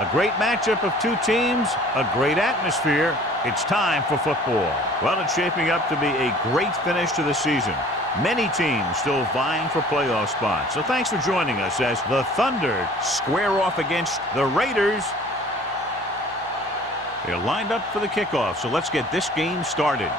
A great matchup of two teams, a great atmosphere. It's time for football. Well, it's shaping up to be a great finish to the season. Many teams still vying for playoff spots. So thanks for joining us as the Thunder square off against the Raiders. They're lined up for the kickoff, so let's get this game started.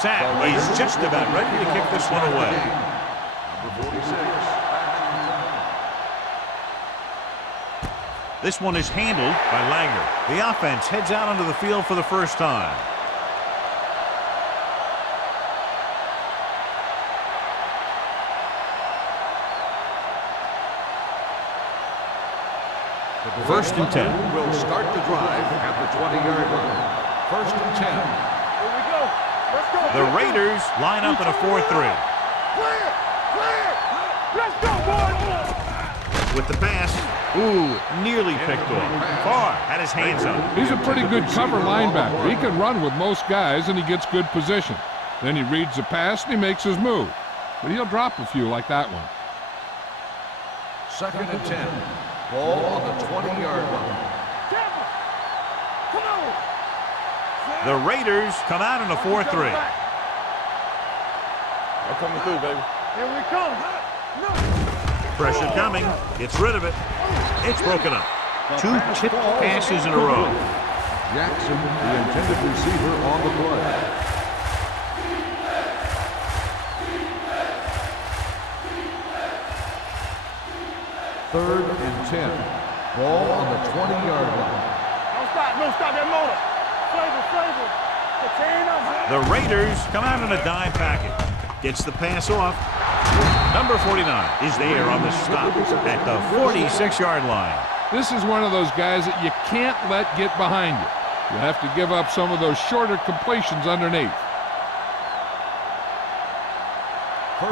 Sam is just about ready to kick this one away. Number 46. This one is handled by Langer. The offense heads out onto the field for the first time. First and 10. Will start the drive at the 20-yard line. First and 10. Here we go. Let's go. The Raiders line up in a 4-3. Clear! Clear! Let's go, boys! With the pass, nearly picked off. Farr had his hands up. He's a pretty good cover linebacker. He can run with most guys, and he gets good position. Then he reads the pass, and he makes his move. But he'll drop a few like that one. Second and 10. Ball on the 20-yard line. Come on! The Raiders come out in a 4-3. I'm coming through, baby. Here we come. Pressure coming. Gets rid of it. It's broken up. Two tipped passes in a row. Jackson, the intended receiver, on the play. Third and 10. Ball on the 20-yard line. No stop that motor. Flavor. The chain up. The Raiders come out in a dime package. Gets the pass off. Number 49 is there on the stop at the 46-yard line. This is one of those guys that you can't let get behind you. You have to give up some of those shorter completions underneath.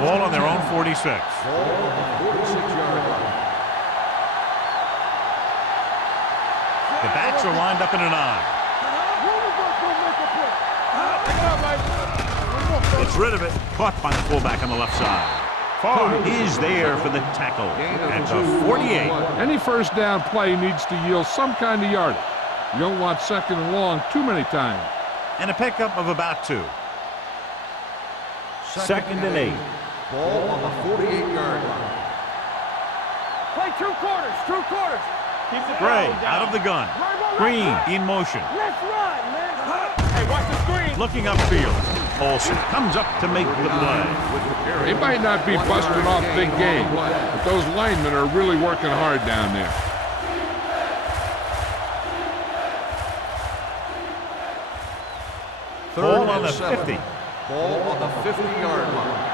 Ball on their own 46. Ball on the 46-yard line. The backs are lined up in an I. Gets rid of it. Caught by the fullback on the left side. Farr is there for the tackle at the 48. Any first down play needs to yield some kind of yardage. You don't want second and long too many times. And a pickup of about 2. Second and 8. Ball on the 48-yard line. Play 2 quarters. Keep the Gray down. out of the gun. Green in motion. Let's run, man. Hey, watch the screen. Looking upfield. Olsen comes up to make the play. They might not be busting off big game, but those linemen are really working hard down there. Ball on the 50. Ball on the 50-yard line.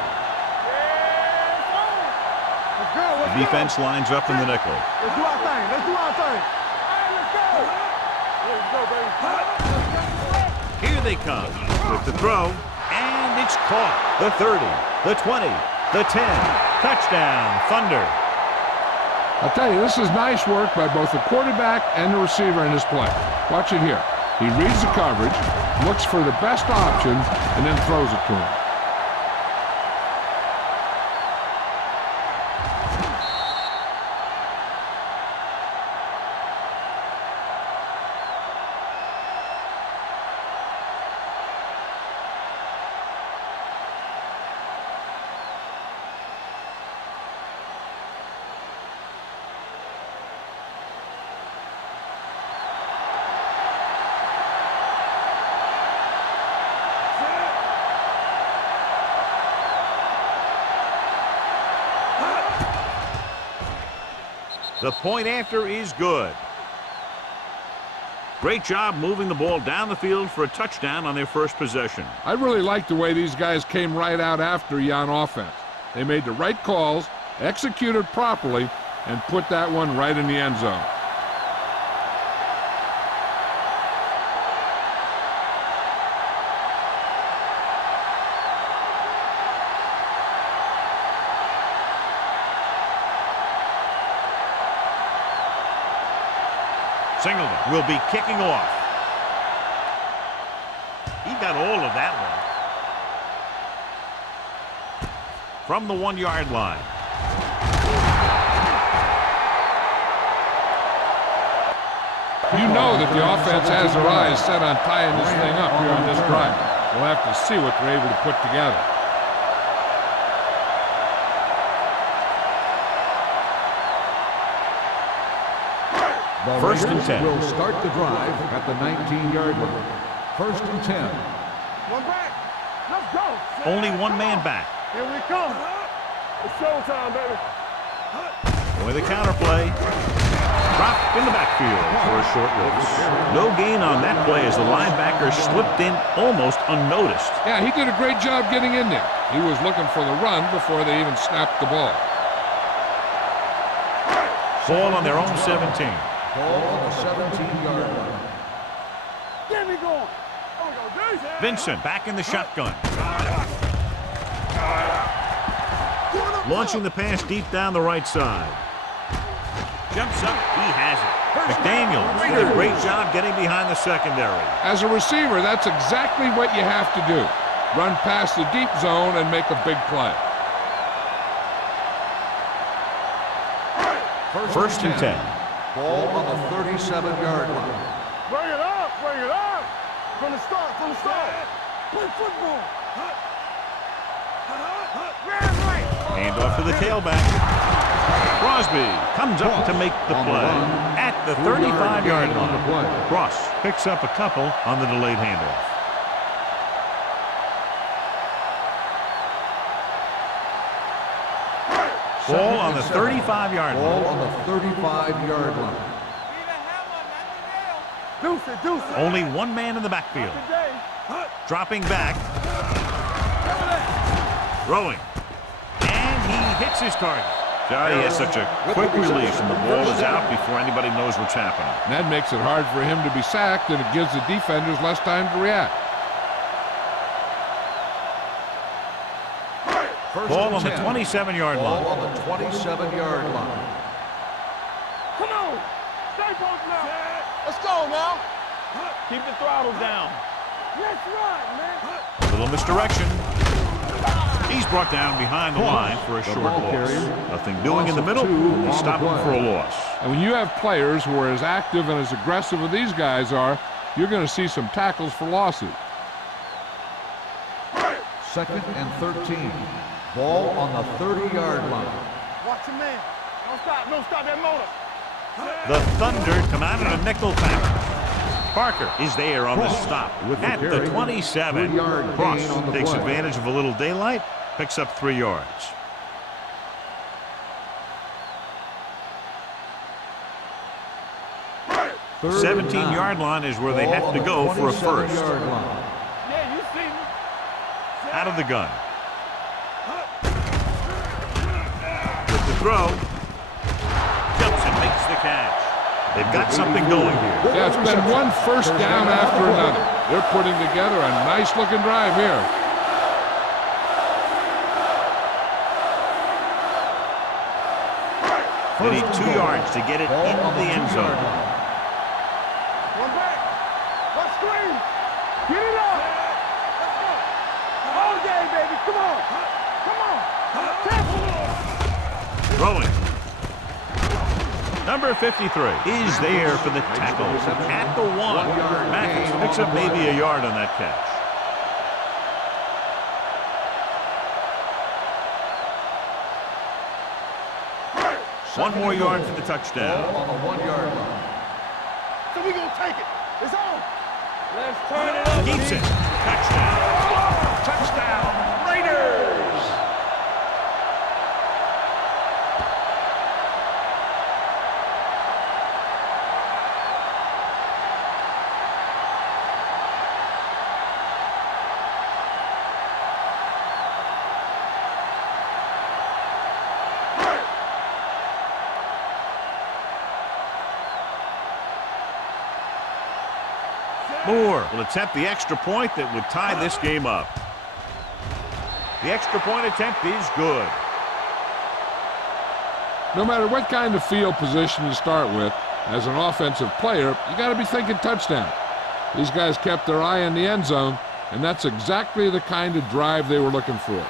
The defense lines up in the nickel. Let's do our thing. Let's go. Here they come with the throw, and it's caught. The 30, the 20, the 10. Touchdown, Thunder. I'll tell you, this is nice work by both the quarterback and the receiver in this play. Watch it here. He reads the coverage, looks for the best option, and then throws it to him. The point after is good. Great job moving the ball down the field for a touchdown on their first possession. I really like the way these guys came right out after you on offense. They made the right calls, executed properly, and put that one right in the end zone. Singleton will be kicking off. He got all of that one. From the 1-yard line. You know that the offense has their eyes set on tying this thing up here on this drive. We'll have to see what they're able to put together. The First and Raiders 10. will start the drive at the 19-yard line. First and 10. One back. Let's go. Only one man back. Here we come. It's showtime, baby. With a counterplay. Dropped in the backfield for a short release. No gain on that play as the linebacker slipped in almost unnoticed. Yeah, he did a great job getting in there. He was looking for the run before they even snapped the ball. Ball on their own 17. Ball on the 17-yard line. Get me going. Oh, go, Vincent back in the shotgun. Launching the pass deep down the right side. Jumps up. He has it. McDaniel did a great job getting behind the secondary. As a receiver, that's exactly what you have to do. Run past the deep zone and make a big play. First and 10. Ball on the 37-yard line. Bring it up. Bring it up. From the start. From the start. Play football. Hand off to the tailback. Crosby comes up to make the play at the 35-yard line. Cross picks up a couple on the delayed handoff. Ball on the 35-yard line. Ball on the 35-yard line. Deuce it, deuce it. Only one man in the backfield. Dropping back. Throwing. And he hits his target. He has such a quick release, and the ball is out before anybody knows what's happening. And that makes it hard for him to be sacked, and it gives the defenders less time to react. Ball on the 27-yard line. Ball on the 27-yard line. Come on. Stay both now. Let's go now. Keep the throttle down. That's right, man. A little misdirection. He's brought down behind the line for a short loss. Nothing doing in the middle. They stop him for a loss. And when you have players who are as active and as aggressive as these guys are, you're going to see some tackles for losses. Second and 13. Ball on the 30-yard line. Watch your man. Don't stop. Don't stop that motor. The Thunder come out in a nickel package. Parker is there on the stop at the 27. Cross takes advantage of a little daylight, picks up 3 yards. The 17-yard line is where they have to go for a first. Yeah, you see me. Out of the gun. With the throw. Jumps and makes the catch. They've got something going here. Yeah, it's been one first down after another. They're putting together a nice-looking drive here. They need 2 yards to get it into the end zone. One back. Let's screen. Get it up. Let's go. All day, baby. Come on. Come on. Tackle. Throwing. Number 53 is there for the tackle at the 1. Mathis picks up maybe a yard on that catch. One more yard for the touchdown. On the 1-yard line. So we gonna take it. It's on. Let's turn it up. Keeps it. Touchdown. Touchdown. Raiders. Moore will attempt the extra point that would tie this game up. The extra point attempt is good. No matter what kind of field position you start with, As an offensive player, you got to be thinking touchdown. These guys kept their eye on the end zone, and that's exactly the kind of drive they were looking for.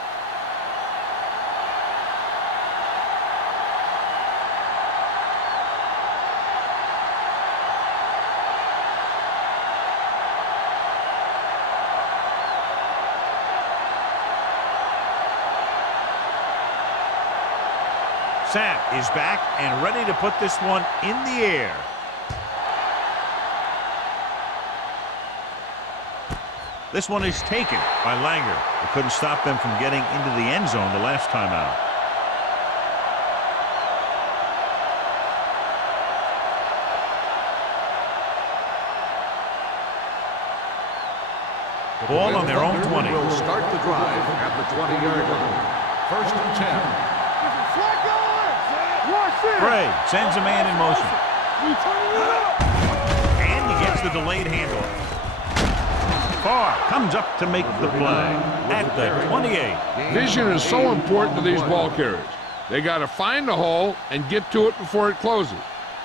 Sam is back and ready to put this one in the air. This one is taken by Langer. It couldn't stop them from getting into the end zone the last time out. Ball on their own 20. Will start the drive at the 20-yard line. First and 10. Bray sends a man in motion. And he gets the delayed handoff. Carr comes up to make the play at the 28. Vision is so important to these ball carriers. They got to find the hole and get to it before it closes.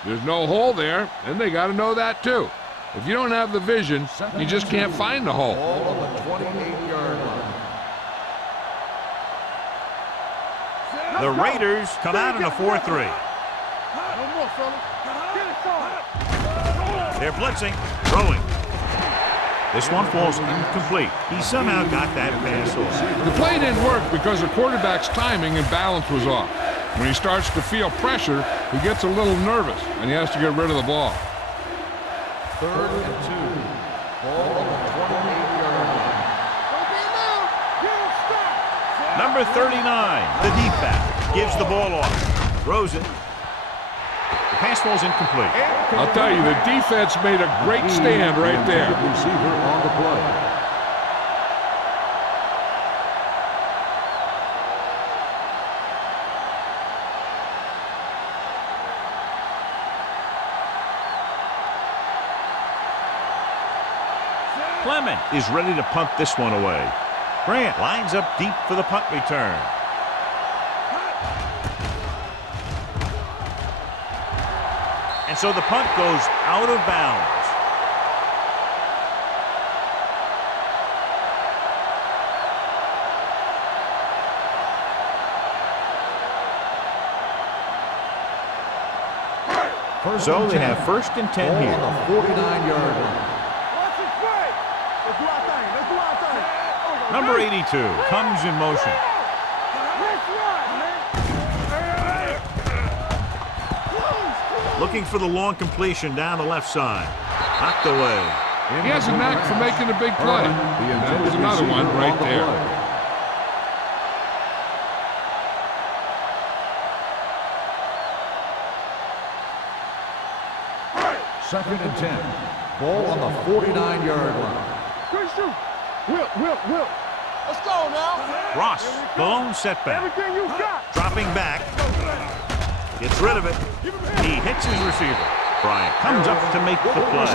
There's no hole there, and they got to know that too. If you don't have the vision, you just can't find the hole. Ball on the 28-yard line. The Raiders come out in a 4-3. They're blitzing, throwing. This one falls incomplete. He somehow got that pass off. The play didn't work because the quarterback's timing and balance was off. When he starts to feel pressure, he gets a little nervous, and he has to get rid of the ball. Third and 2. Ball on the 28-yard line. Number 39, the deep back, gives the ball off, throws it. The pass falls incomplete. I'll tell you, the defense made a great stand right there. Receiver on the play. Clement is ready to punt this one away. Grant lines up deep for the punt return. And so the punt goes out of bounds. So they have first and 10 here. On the 49-yard line. Number 82 comes in motion. Looking for the long completion down the left side. Knocked away. He has a knack for making a big play. That was another one right there. Second and 10. Ball on the 49-yard line. Will. Let's go now. Ross, the lone setback. Everything you got. Dropping back. Gets rid of it. He hits his receiver. Bryant comes up to make the play.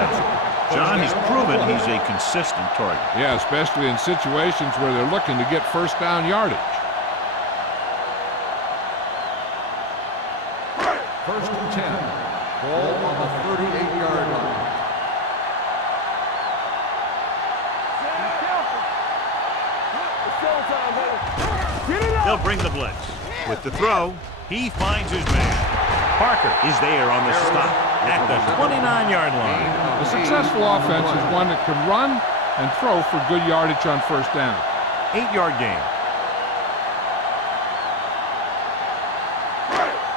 John, he's proven he's a consistent target. Yeah, especially in situations where they're looking to get first down yardage. First and 10. Ball on the 38-yard line. They'll bring the blitz. With the throw, he finds his man. Parker is there on the stop at the 29-yard line. A successful offense is one that can run and throw for good yardage on first down. 8-yard gain.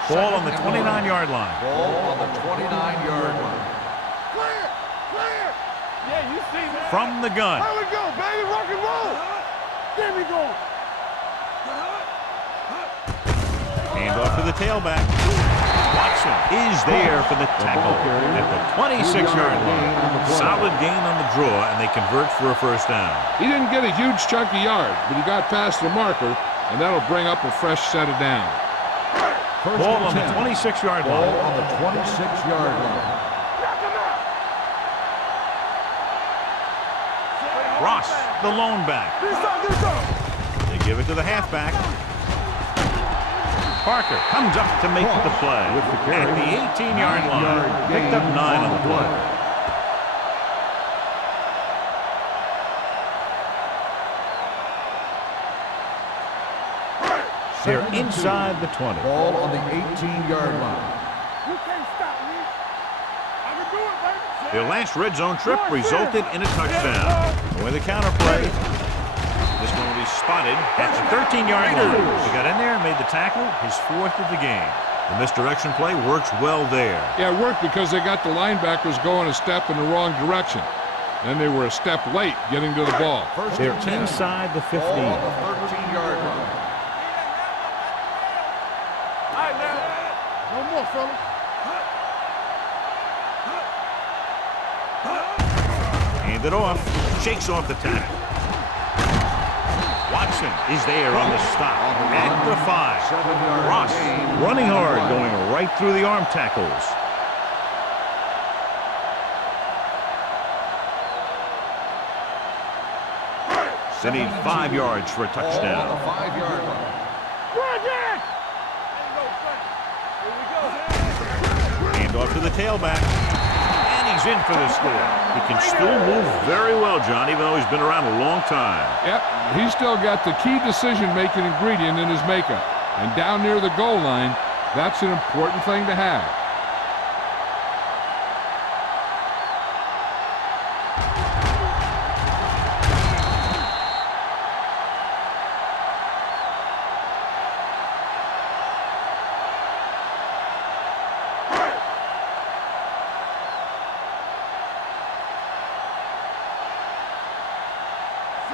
Ball on the 29-yard line. Ball on the 29-yard line. Clear. Yeah, you see that. From the gun. There we go, baby. Rock and roll. There we go. Hand off to the tailback. Watson is there for the tackle at the 26-yard line. Solid gain on the draw, and they convert for a first down. He didn't get a huge chunk of yards, but he got past the marker, and that'll bring up a fresh set of downs. Ball on the 26-yard line. Ball on the 26-yard line. Ross, the lone back. They give it to the halfback. Parker comes up to make the play. At the 18-yard line. Picked up 9 on the play. They're inside the 20. Ball on the 18-yard line. You can't stop me. I can do it, baby. Their last red zone trip resulted in a touchdown. With the counterplay, this one will be spotted at the 13-yard line. He got in there and made the tackle, his 4th of the game. The misdirection play works well there. Yeah, it worked because they got the linebackers going a step in the wrong direction. Then they were a step late getting to the ball. They're inside the 15. Ball on the 13-yard line. All right, now. No more, fellas. Hand it off. Shakes off the tackle. Watson is there on the stop at the 5. 7-yard Ross gain. running hard, going right through the arm tackles. They need 5 yards for a Ball on touchdown. the 5-yard line. Run, Hand off to the tailback. And he's in for the score. He can still move very well, John, even though he's been around a long time. Yep, he's still got the key decision-making ingredient in his makeup. And down near the goal line, that's an important thing to have.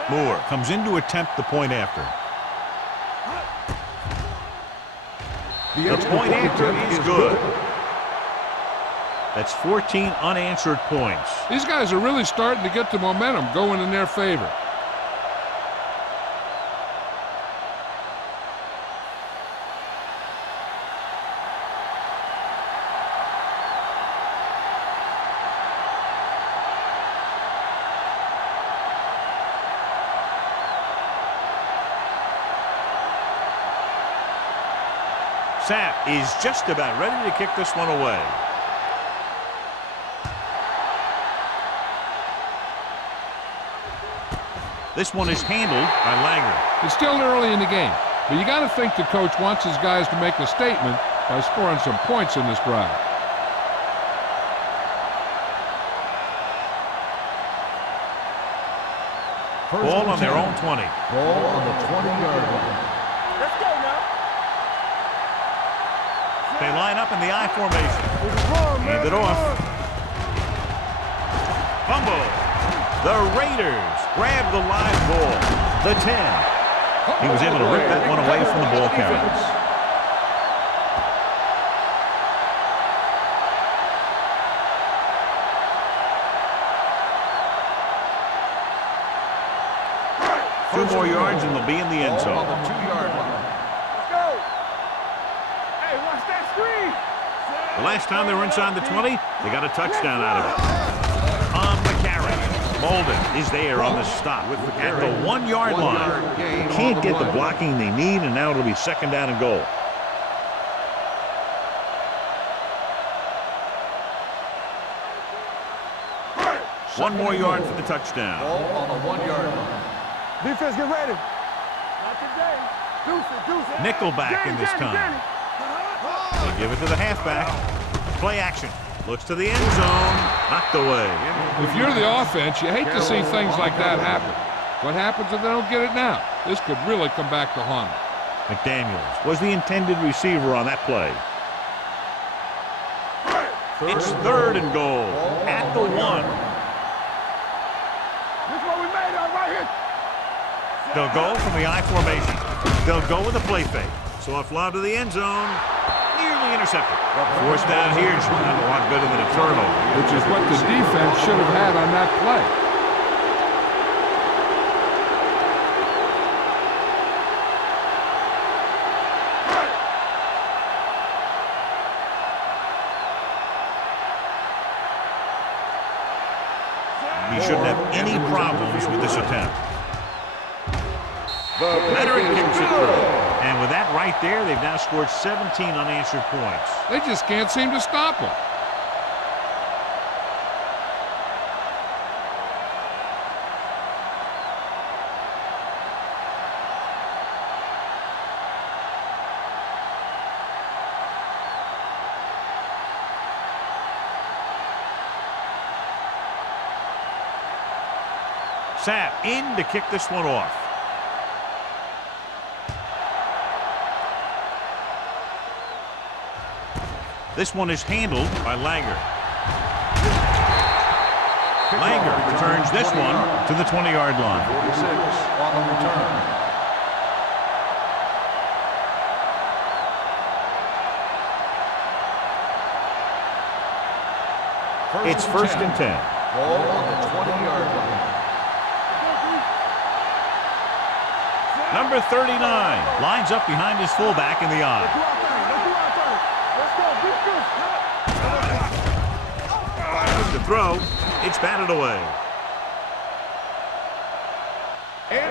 Moore comes in to attempt the point after. The point after is good. That's 14 unanswered points. These guys are really starting to get the momentum going in their favor. Sapp is just about ready to kick this one away. This one is handled by Langer. It's still early in the game, but you got to think the coach wants his guys to make a statement by scoring some points in this drive. Ball on their own 20. Ball on the 20-yard line. Let's go now. They line up in the I formation. Hand it off. Fumble. The Raiders grab the live ball. The 10. He was able to rip that one away from the ball carriers. Two more yards and they'll be in the end Ball on zone. the 2-yard line. Let's go. Hey, watch that screen. The last time they were inside the 20, they got a touchdown out of it. On the carry, Molden is there on the stop at the 1-yard line. They can't get the blocking they need, and now it'll be 2nd down and goal. One more yard for the touchdown. Ball on the 1-yard line. Defense, get ready. Not today. Deuce it. Nickelback in this time. They give it to the halfback. Play action. Looks to the end zone. Knocked away. If you're the offense, you hate to see things like that happen. What happens if they don't get it now? This could really come back to haunt them. McDaniels was the intended receiver on that play. It's 3rd and goal at the 1. This one we made out right here. They'll go from the I formation. They'll go with a play fake. Soft lob to the end zone. Nearly intercepted. 4th down here is not a lot better than a turnover. Which is what the defense should have had on that play. He shouldn't have any problems with this attempt. Leonard kicks it through. And with that right there, they've now scored 17 unanswered points. They just can't seem to stop them. Sapp in to kick this one off. This one is handled by Langer. Langer returns this one to the 20-yard line. 46 on the return. It's first and 10. Ball on the 20-yard line. Number 39 lines up behind his fullback in the I. With the throw, it's batted away.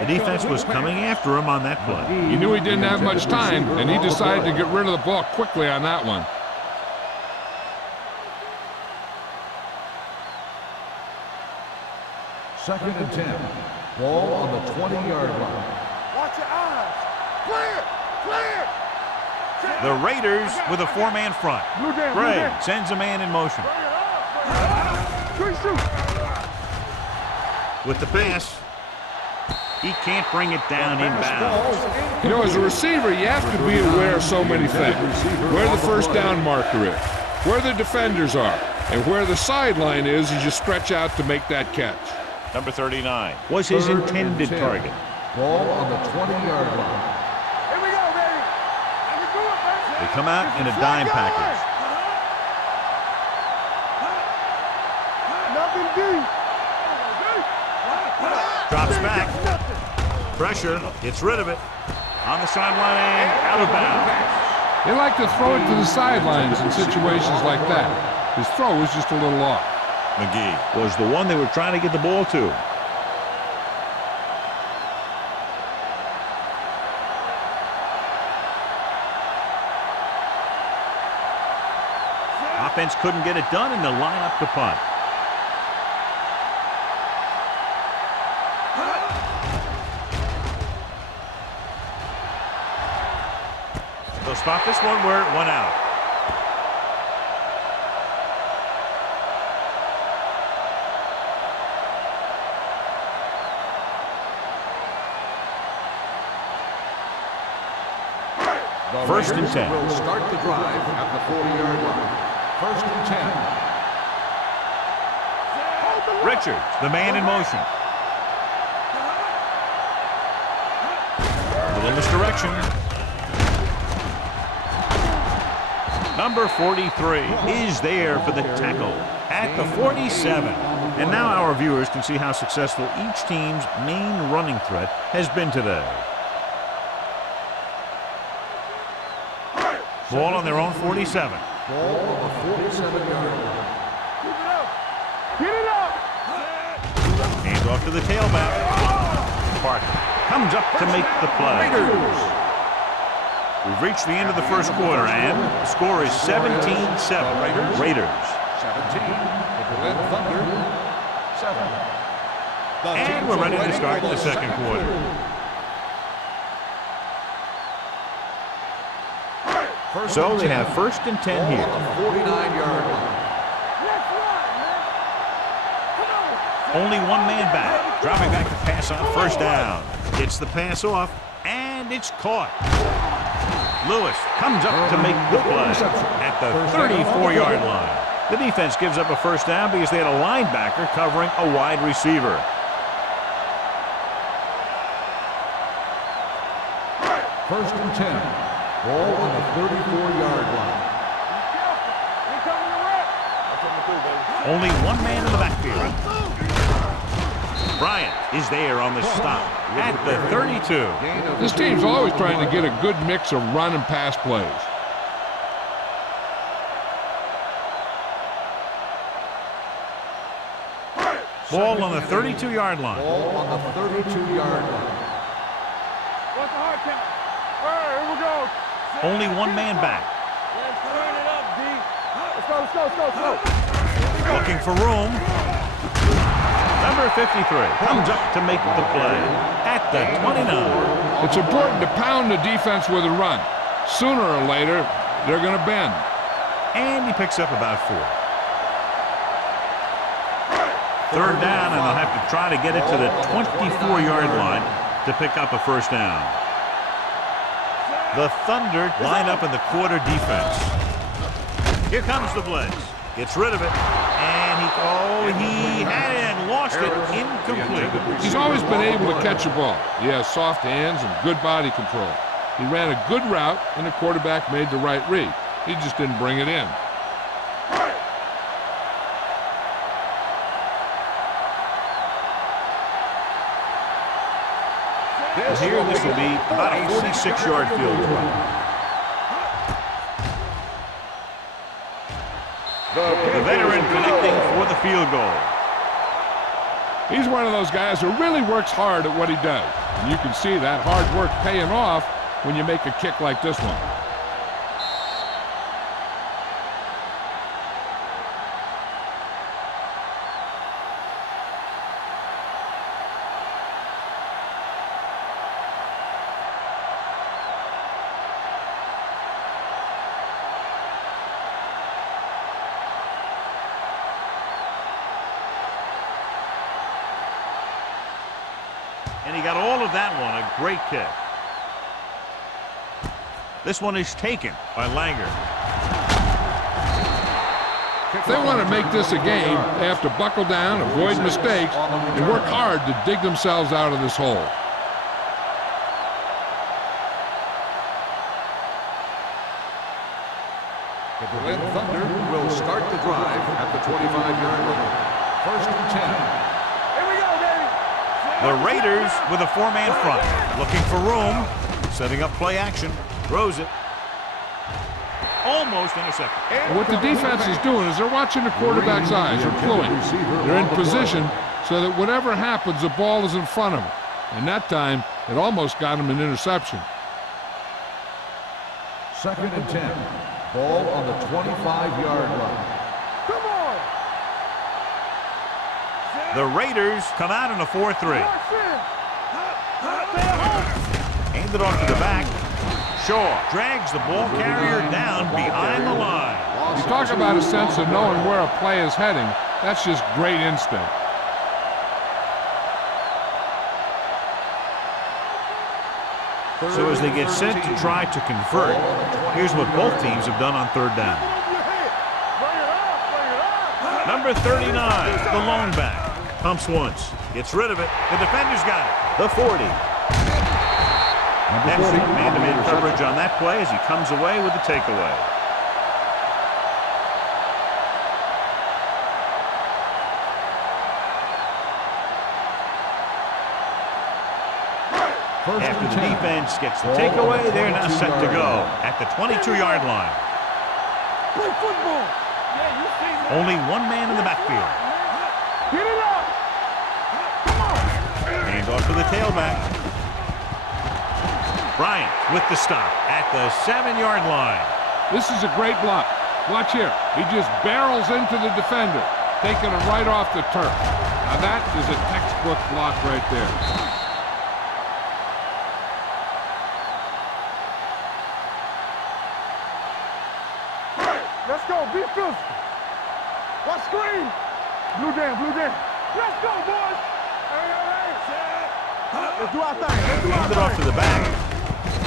The defense was coming after him on that play. He knew he didn't have much time, and he decided to get rid of the ball quickly on that one. Second and 10. Ball on the 20-yard line. Watch your eyes. Clear! Clear! The Raiders with a four-man front. Gray sends a man in motion. With the pass, he can't bring it down inbounds. You know, as a receiver, you have to be aware of so many things. Where the first down marker is, where the defenders are, and where the sideline is as you stretch out to make that catch. Number 39 was his intended target. Ball on the 20-yard line. Here we go, baby. Let me do it, baby. They come out in a dime package. Nothing deep. Drops back. Pressure. Gets rid of it. On the sideline. Out of bounds. They like to throw it to the sidelines in situations like that. His throw was just a little off. McGee was the one they were trying to get the ball to. Offense couldn't get it done, and they'll line up to punt. They'll spot this one where it went out. First and 10. Will start the drive at the 40-yard line. First and 10. Richards, the man in motion. A little misdirection. Number 43 is there for the tackle at the 47. And now our viewers can see how successful each team's main running threat has been today. Ball on their own 47. Ball on the 47-yard line. Get it up. Hands off to the tailback. Parker comes up to make the play. We've reached the end of the first quarter, and the score is 17-7. Raiders. 17. The Berlin Thunder. 7. And we're ready to start the second quarter. So they have first and 10 here. 49-yard line. Only one man back. Dropping back to pass on first down. Gets the pass off, and it's caught. Lewis comes up to make the play at the 34-yard line. The defense gives up a first down because they had a linebacker covering a wide receiver. First and 10. Ball on the 34-yard line. Only one man in the backfield. Bryant is there on the stop at the 32. This team's always trying to get a good mix of run and pass plays. Ball on the 32-yard line. Ball on the 32-yard line. What's the hard count? Here we go. Only one man back. Let's turn it up, D. Let's go. Looking for room. Number 53 comes up to make the play at the 29. It's important to pound the defense with a run. Sooner or later, they're going to bend. And he picks up about 4. Third down, and they'll have to try to get it to the 24-yard line to pick up a first down. The Thunder line up in the quarter defense. Here comes the blitz. Gets rid of it. And he had it and lost it. Incomplete. He's always been able to catch a ball. He has soft hands and good body control. He ran a good route, and the quarterback made the right read. He just didn't bring it in. Here, this will be about a 46-yard field goal. The veteran connecting for the field goal. He's one of those guys who really works hard at what he does. And you can see that hard work paying off when you make a kick like this one. And he got all of that one. A great kick. This one is taken by Langer. If they want to make this a game, they have to buckle down, avoid mistakes, and work hard to dig themselves out of this hole. The Berlin Thunder will start the drive at the 25-yard line. First and 10. Here we go, baby. The Raiders with a 4-man front. Looking for room. Setting up play action. Throws it. Almost intercepted. And what the defense is doing is they're watching the quarterback's eyes. They're cluing. They're in position so that whatever happens, the ball is in front of them. And that time, it almost got him an interception. Second and 10. Ball on the 25-yard line. Come on. The Raiders come out in a 4-3. Aimed it off to the back. Shaw drags the ball carrier down behind the line. You talk about a sense of knowing where a play is heading. That's just great instinct. So as they get set to try to convert, here's what both teams have done on third down. Number 39, the lone back. Pumps once. Gets rid of it. The defender's got it. The 40. Next, man-to-man coverage on that play as he comes away with the takeaway. After the defense gets the takeaway, they're now set to go at the 22-yard line. Play football. Yeah, you see that. Only one man in the backfield. Get it up. Come on. Hand off to the tailback. Bryant with the stop at the 7-yard line. This is a great block. Watch here. He just barrels into the defender, taking him right off the turf. Now that is a textbook block right there. Let's go. Be physical. Watch screen. Blue down. Let's go, boys. Hey. Let's do our thing. Hand it off to the back.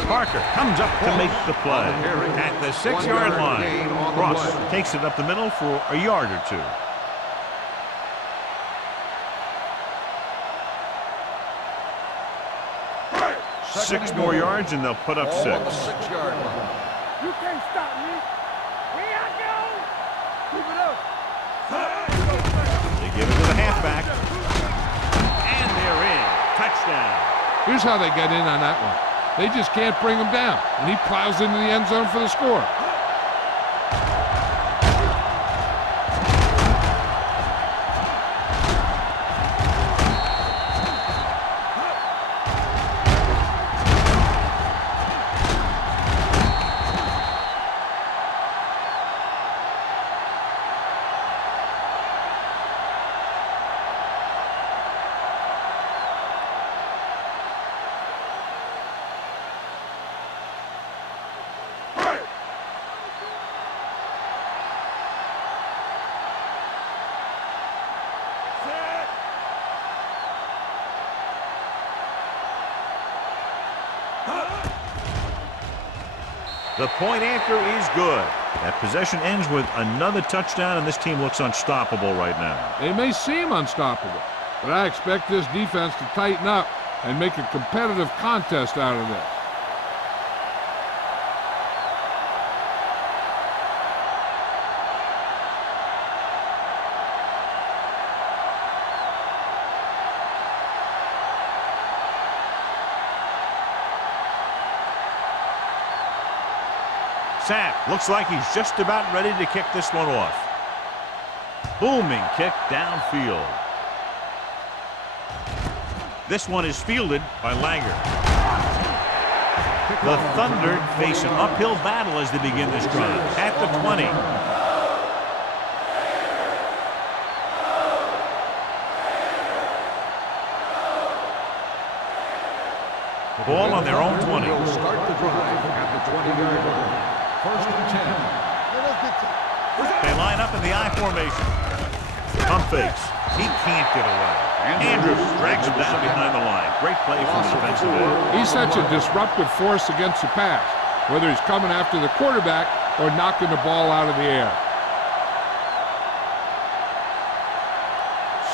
Parker comes up to make the play at the 6-yard line. Ross takes it up the middle for a yard or two. Six more yards and they'll put up 6. 6-yard line. You can't stop me. Here I go. Keep it up. They give it to the halfback. And they're in. Touchdown. Here's how they get in on that one. They just can't bring him down, and he plows into the end zone for the score. The point after is good. That possession ends with another touchdown, and this team looks unstoppable right now. They may seem unstoppable, but I expect this defense to tighten up and make a competitive contest out of this. Sapp looks like he's just about ready to kick this one off. Booming kick downfield. This one is fielded by Langer. The Thunder face an uphill battle as they begin this drive at the 20. Ball on their own 20. Will start the drive at the 20-yard line. First and 10. They line up in the I formation. Pump fakes. He can't get away. Andrews drags him down behind the line. Great play from the defensive end. He's such a disruptive force against the pass, whether he's coming after the quarterback or knocking the ball out of the air.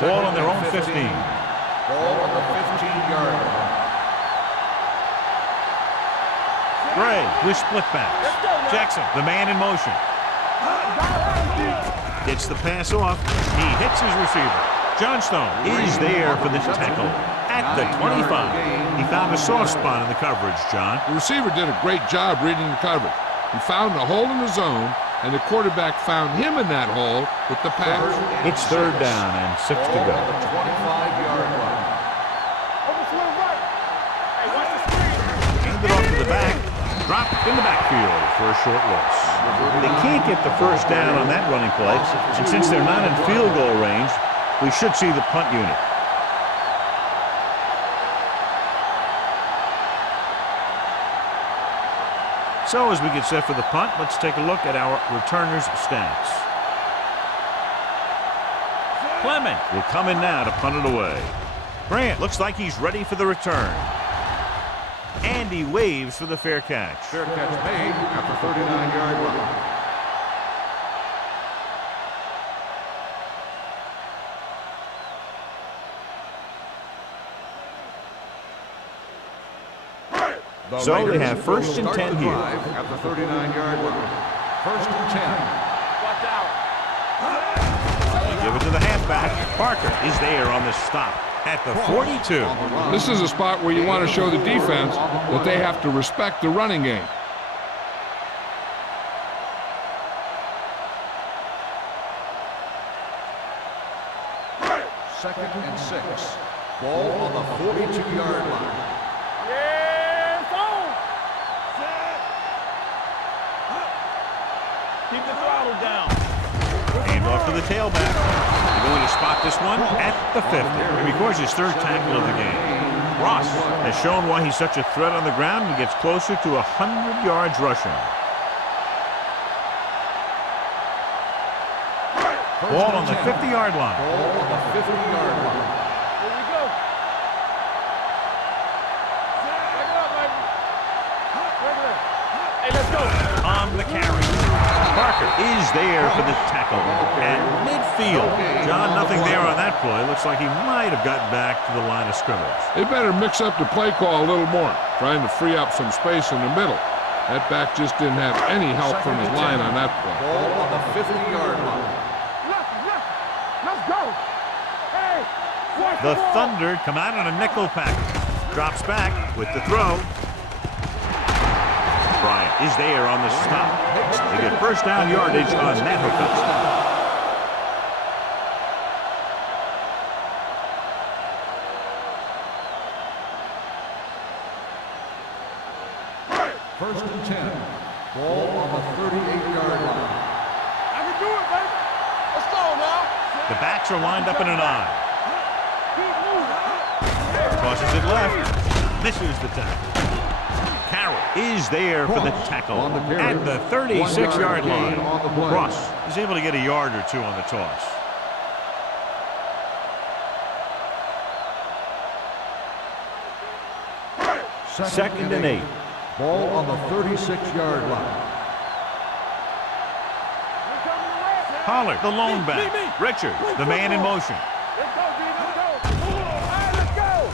Ball on their own 15. Ball on the 15-yard line. Gray with split backs. Jackson, the man in motion. Gets the pass off. He hits his receiver. Johnstone is there for the tackle at the 25. He found a soft spot in the coverage, John. The receiver did a great job reading the coverage. He found a hole in the zone, and the quarterback found him in that hole with the pass. It's third down and 6 to go. On the 25-yard line. Handed off to the back. Dropped in the backfield for a short loss. They can't get the first down on that running play, and since they're not in field goal range, we should see the punt unit. So as we get set for the punt, let's take a look at our returners' stats. Clement will come in now to punt it away. Grant looks like he's ready for the return. And he waves for the fair catch. Fair catch made at the 39-yard line. So they have first and 10 here. At the 39-yard line. First and 10. Watch out. They give it to the halfback. Parker is there on the stop at the 42. This is a spot where you want to show the defense that they have to respect the running game. Second and 6. Ball on the 42-yard line. Yeah, it's on. Keep the throttle down. Hand off to the tailback. They're going to spot this one at the 50. It records his third tackle of the game. Ross has shown why he's such a threat on the ground and gets closer to 100 yards rushing. Ball on the 50-yard line. Ball on the 50-yard line. Here we go. Back it up, baby. Hey, let's go. On the carry. Parker is there for the tackle at midfield. John, nothing there on that play. Looks like he might have gotten back to the line of scrimmage. They better mix up the play call a little more, trying to free up some space in the middle. That back just didn't have any help from his line on that play. Ball on the 50-yard line. Let's go. Hey, The Thunder come out on a nickel package. Drops back with the throw. Bryant is there on the stop. They get first down yardage on that hookup. First and 10. Ball on the 38-yard line. I can do it, baby. Let's go now. The backs are lined up in an eye. Keep moving. Tosses it left. Misses the tackle. Carroll is there for the tackle at the 36-yard line. Ross is able to get a yard or two on the toss. Second and 8. Ball on the 36-yard line. Pollard, the lone back. Richard, the man in motion. Let's go, D. Let's go. All right, let's go.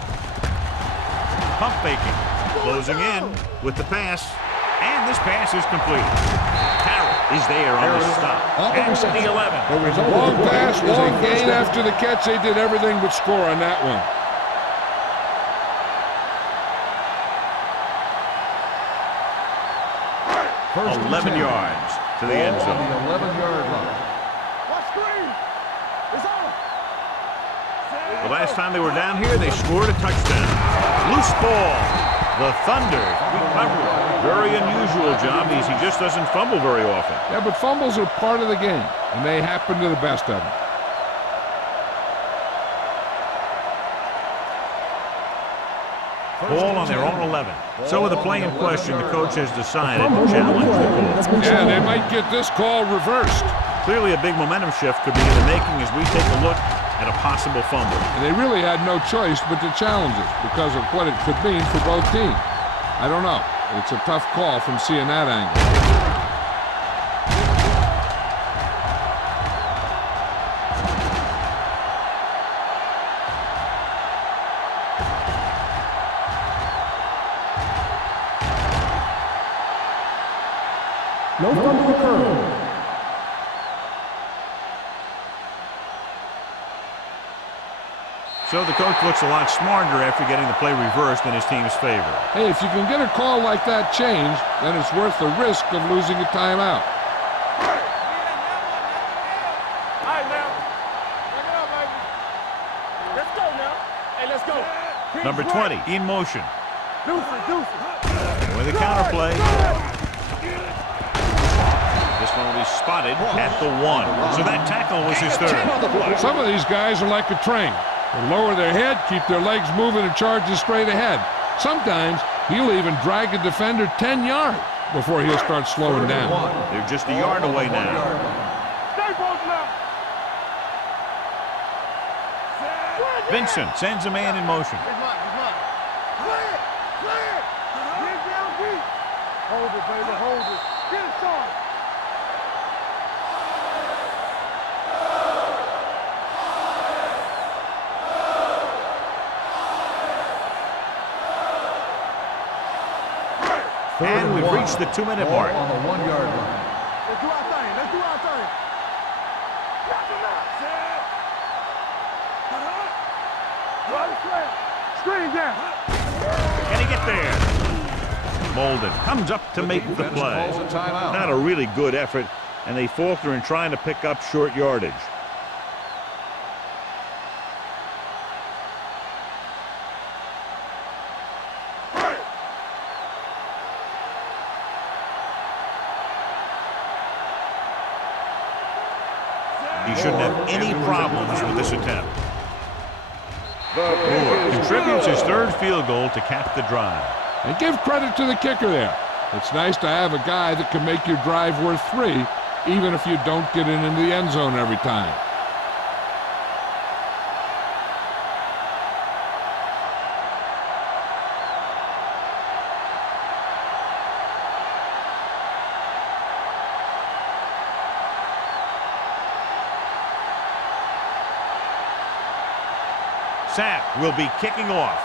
Pump faking. Closing in with the pass. And this pass is complete. Carroll is there on the stop. At the 11. Long pass, long gain after the catch. They did everything but score on that one. First 11 yards to the end zone. On the 11-yard line. What screen? It's on. The last time they were down here, they scored a touchdown. Loose ball. The Thunder recovered. Very unusual job. He just doesn't fumble very often. Yeah, but fumbles are part of the game, and they happen to the best of them. Ball on their own 11. So with the play in question, the coach has decided to challenge the call. Yeah, they might get this call reversed. Clearly a big momentum shift could be in the making as we take a look at a possible fumble. And they really had no choice but to challenge it because of what it could mean for both teams. I don't know. It's a tough call from seeing that angle. No fumble occurred. So the coach looks a lot smarter after getting the play reversed in his team's favor. Hey, if you can get a call like that changed, then it's worth the risk of losing a timeout. All right, now. Check it out, baby. Let's go now. Hey, let's go. Number 20 in motion. Deuce it. With a counterplay. This one will be spotted at the 1. So that tackle was his third. Some of these guys are like a train. They lower their head, keep their legs moving, and charges straight ahead. Sometimes he'll even drag a defender 10 yards before he'll start slowing down. They're just a yard away now. Stay close now. Vincent sends a man in motion. It's mine. Play it. Get down deep. Hold it, baby. Hold it. Get it, Sean. And we've reached the 2-minute mark. On the 1-yard line. Let's do our thing. Knock him out. Screen down. Can he get there? Molden comes up to make the play. Calls a timeout. Not a really good effort, and they falter in trying to pick up short yardage. He shouldn't have any problems with this attempt. Moore contributes his third field goal to cap the drive. And give credit to the kicker there. It's nice to have a guy that can make your drive worth 3, even if you don't get it into the end zone every time. Sapp will be kicking off.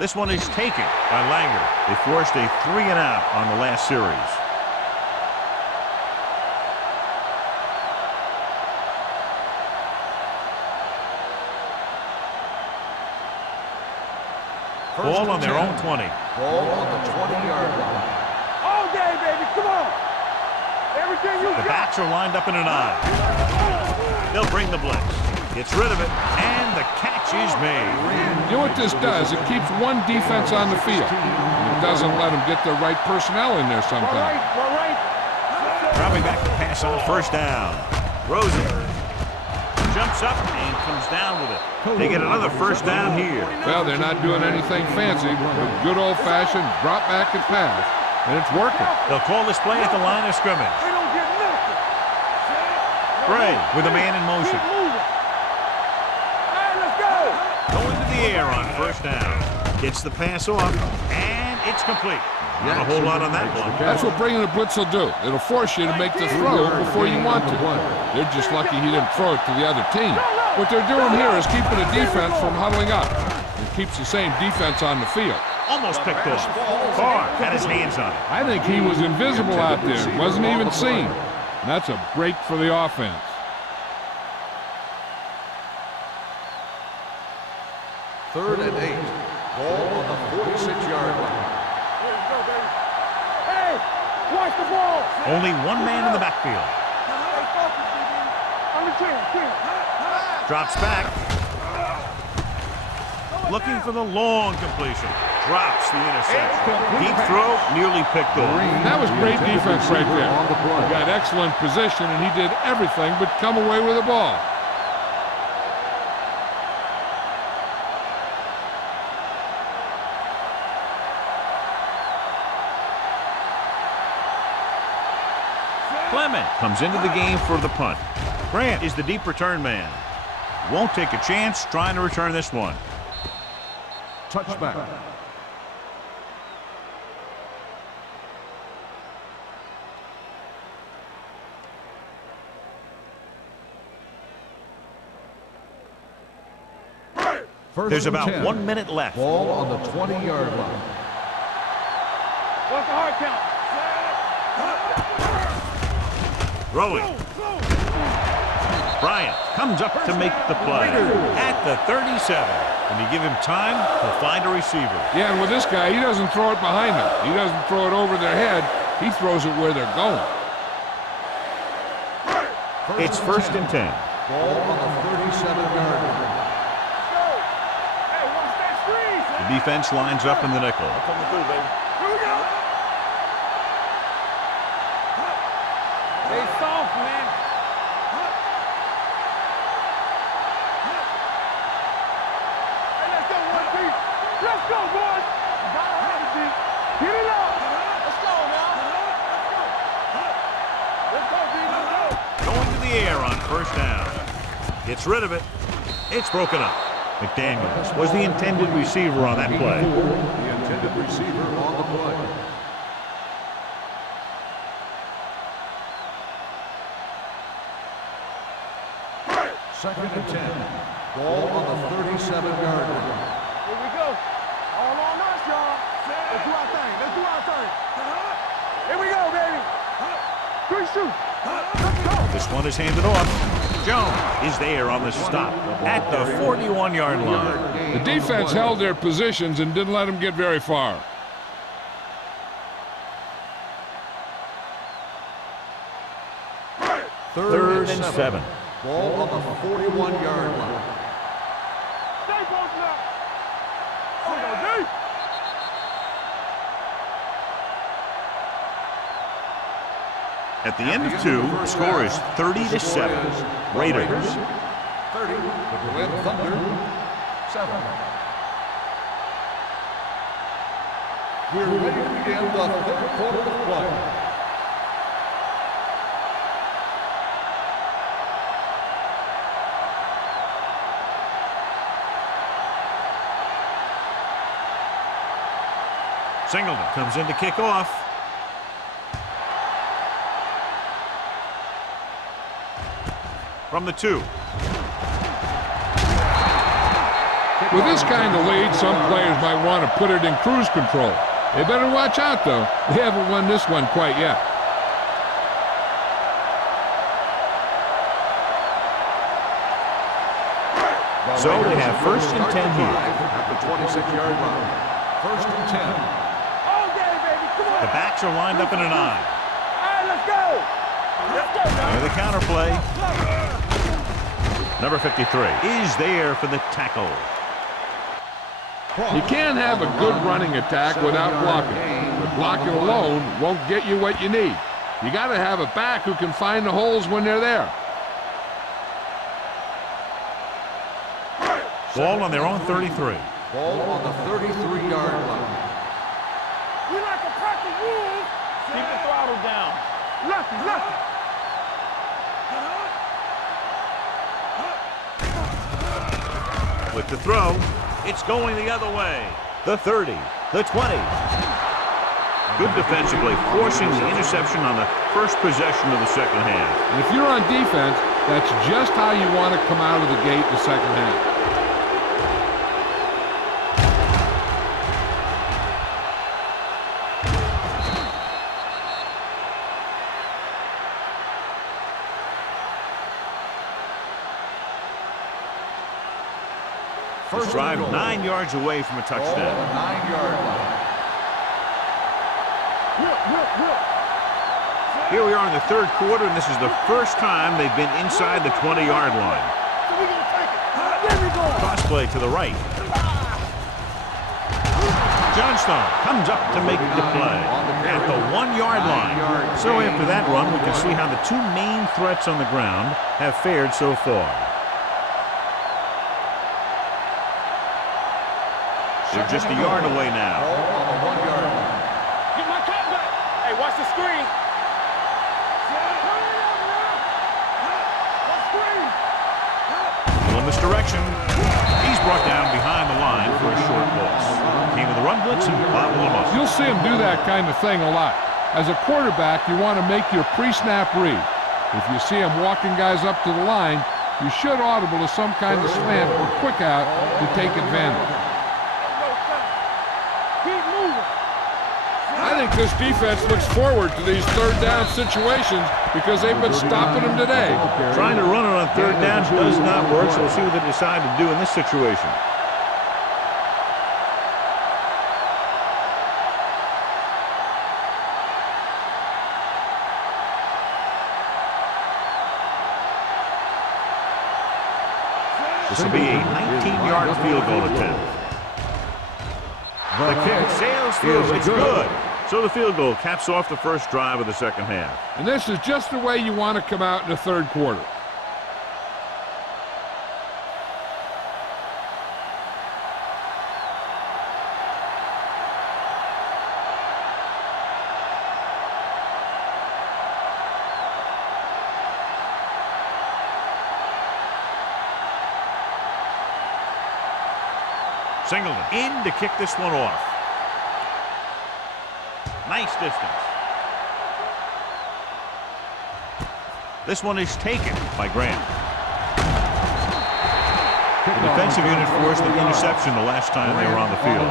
This one is taken by Langer. They forced a 3-and-out on the last series. Ball on their own 20. Ball on the 20-yard line. All day, baby. Come on. Everything you The got. backs are lined up in an I. They'll bring the blitz. Gets rid of it, and the catch is made. You know what this does? It keeps one defense on the field. It doesn't let them get the right personnel in there sometimes. Right. Dropping back to pass on first down. Rosen jumps up and comes down with it. They get another first down here. Well, they're not doing anything fancy. A good old-fashioned drop back and pass, and it's working. They'll call this play at the line of scrimmage. We don't get nothing. Gray with a man in motion. Keep moving. All right, air on first down. Gets the pass off, and it's complete. Not a whole lot on that one. That's what bringing a blitz will do. It'll force you to make the throw before you want to. They're just lucky he didn't throw it to the other team. What they're doing here is keeping the defense from huddling up. It keeps the same defense on the field. Almost picked off. Carr had his hands on it. I think he was invisible out there. Wasn't even seen. And that's a break for the offense. Third and 8. Ball on the 46-yard line. Hey, watch the ball. Only one man in the backfield. Stay focused, BB. On the chin. Drops back. Looking for the long completion. Drops the interception. Deep throw, nearly picked off. That was great defense right there. He got excellent position, and he did everything but come away with the ball. Clement comes into the game for the punt. Grant is the deep return man. Won't take a chance trying to return this one. Touchback. There's about 1 minute left. Ball on the 20-yard line. What's the hard count? Throwing. Bryant comes up to make the play at the 37. When you give him time, he'll find a receiver. Yeah, and with this guy, he doesn't throw it behind them. He doesn't throw it over their head. He throws it where they're going. It's first and 10. Ball on the 37-yard line. Hey, watch that screen. The defense lines up in the nickel. Coming through, baby. Here we go. Stay soft, man. Hey, let's go, 1B. Let's go, boys. Get it up. Let's go, now. Let's go, D. Let's go. Going to the air on first down. Gets rid of it. It's broken up. McDaniels was the intended receiver on that play. The intended receiver on the play. Second and 10. Ball on the 37-yard line. Here we go. All on us, y'all. Let's do our thing. Let's do our thing. Here we go, baby. 3 shoot. Let's go. This one is handed off. Jones is there on the stop at the 41-yard line. The defense held their positions and didn't let them get very far. Third and 7. Ball on the 41-yard line. Stay close now. Oh, no, D. At the end of 2, the score is 30-7. Raiders. 30. The Berlin Thunder. 7. We're ready to begin the third quarter of play. Singleton comes in to kick off. From the 2. With this kind of lead, some players might want to put it in cruise control. They better watch out, though. They haven't won this one quite yet. So they have first and 10 here. At the 26-yard line. First and 10. All day, baby. Come on. The backs are lined up in an eye. All right, let's go. Let's go, now. And the counterplay. Number 53 is there for the tackle. You can't have a good running attack without blocking. But blocking alone won't get you what you need. You got to have a back who can find the holes when they're there. Ball on their own 33. Ball on the 33-yard line. We like to practice rules. Keep the throttle down. Lucky. With the throw, It's going the other way. The 30, the 20. Good defensive play, forcing the interception on the first possession of the second half. And if you're on defense, that's just how you want to come out of the gate in the second half. First drive 9 yards away from a touchdown. 9-yard line. Here we are in the third quarter, and this is the first time they've been inside the 20-yard line. Cross play to the right. Johnstone comes up to make the play at the 1-yard line. So after that run, we can see how the two main threats on the ground have fared so far. They're just a yard away now. On the 1-yard line. Get my cat back. Hey, watch the screen. In this direction, he's brought down behind the line for a short loss. Came with the run blitz and bobbled him up. You'll see him do that kind of thing a lot. As a quarterback, you want to make your pre-snap read. If you see him walking guys up to the line, you should audible to some kind of slant or quick out to take advantage. I think this defense looks forward to these third down situations because they've been stopping them today. Trying to run it on third down does not work, so we'll see what they decide to do in this situation. This will be a 19-yard field goal attempt. The kick sails through. It's good. So the field goal caps off the first drive of the second half. And this is just the way you want to come out in the third quarter. Singleton in to kick this one off. Nice distance. This one is taken by Grant. The defensive unit forced an interception the last time they were on the field.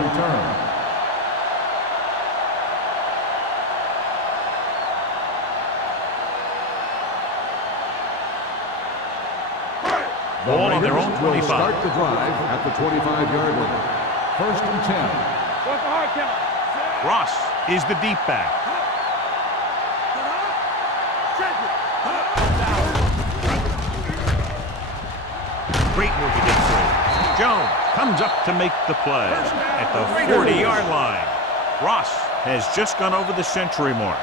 Ball on their own 25. Start the drive at the 25-yard line. First and 10. What's the hard count? Ross is the deep back. Great move to get through. Jones comes up to make the play at the 40-yard line. Ross has just gone over the century mark.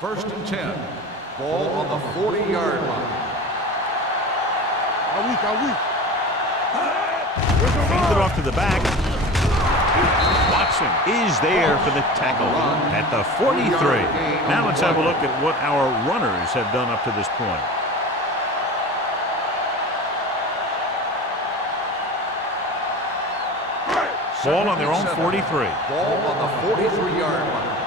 First and 10. Ball on the 40-yard line. Hands it off to the back. Watson is there for the tackle at the 43. Now let's have a look at what our runners have done up to this point. Ball on their own 43. Ball on the 43-yard line.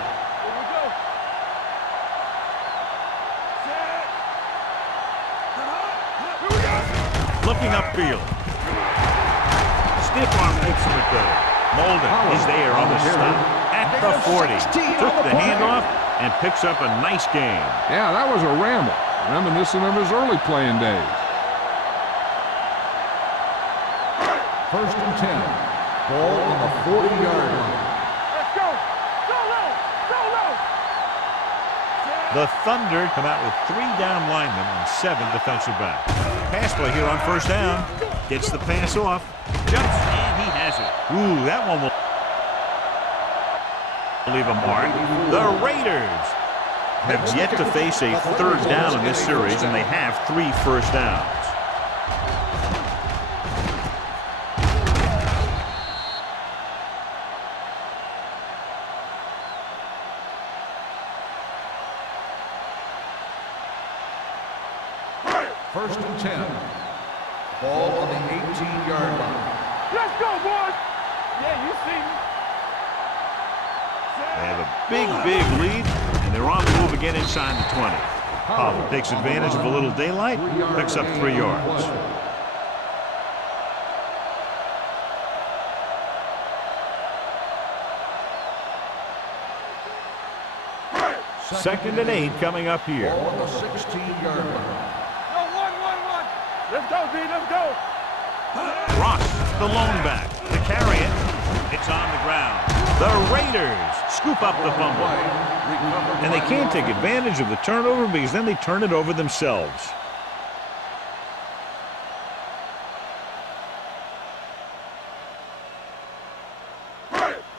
Looking upfield. Stiff arm makes him at there. Molden is there on the stop at the 40. Took the handoff and picks up a nice gain. Yeah, that was a ramble. Reminiscent of his early playing days. First and 10. Ball on the 40-yard line. Let's go. Go low. Go low. The Thunder come out with 3 down linemen and 7 defensive backs. Pass play here on first down. Gets the pass off. Jumps, and he has it. Ooh, that one will leave a mark. The Raiders have yet to face a third down in this series, and they have 3 first downs. First and 10. Ball on the 18-yard line. Let's go, boys. Yeah, you see me. They have a big lead, and they're on the move again inside the 20. Powell takes advantage of a little daylight, picks up 3 yards. Second and 8 coming up here. Ball on the 16-yard line. Go, one. Let's go, D. Let's go. Ross, the lone back, to carry it. It's on the ground. The Raiders scoop up the fumble. And they can't take advantage of the turnover because then they turn it over themselves.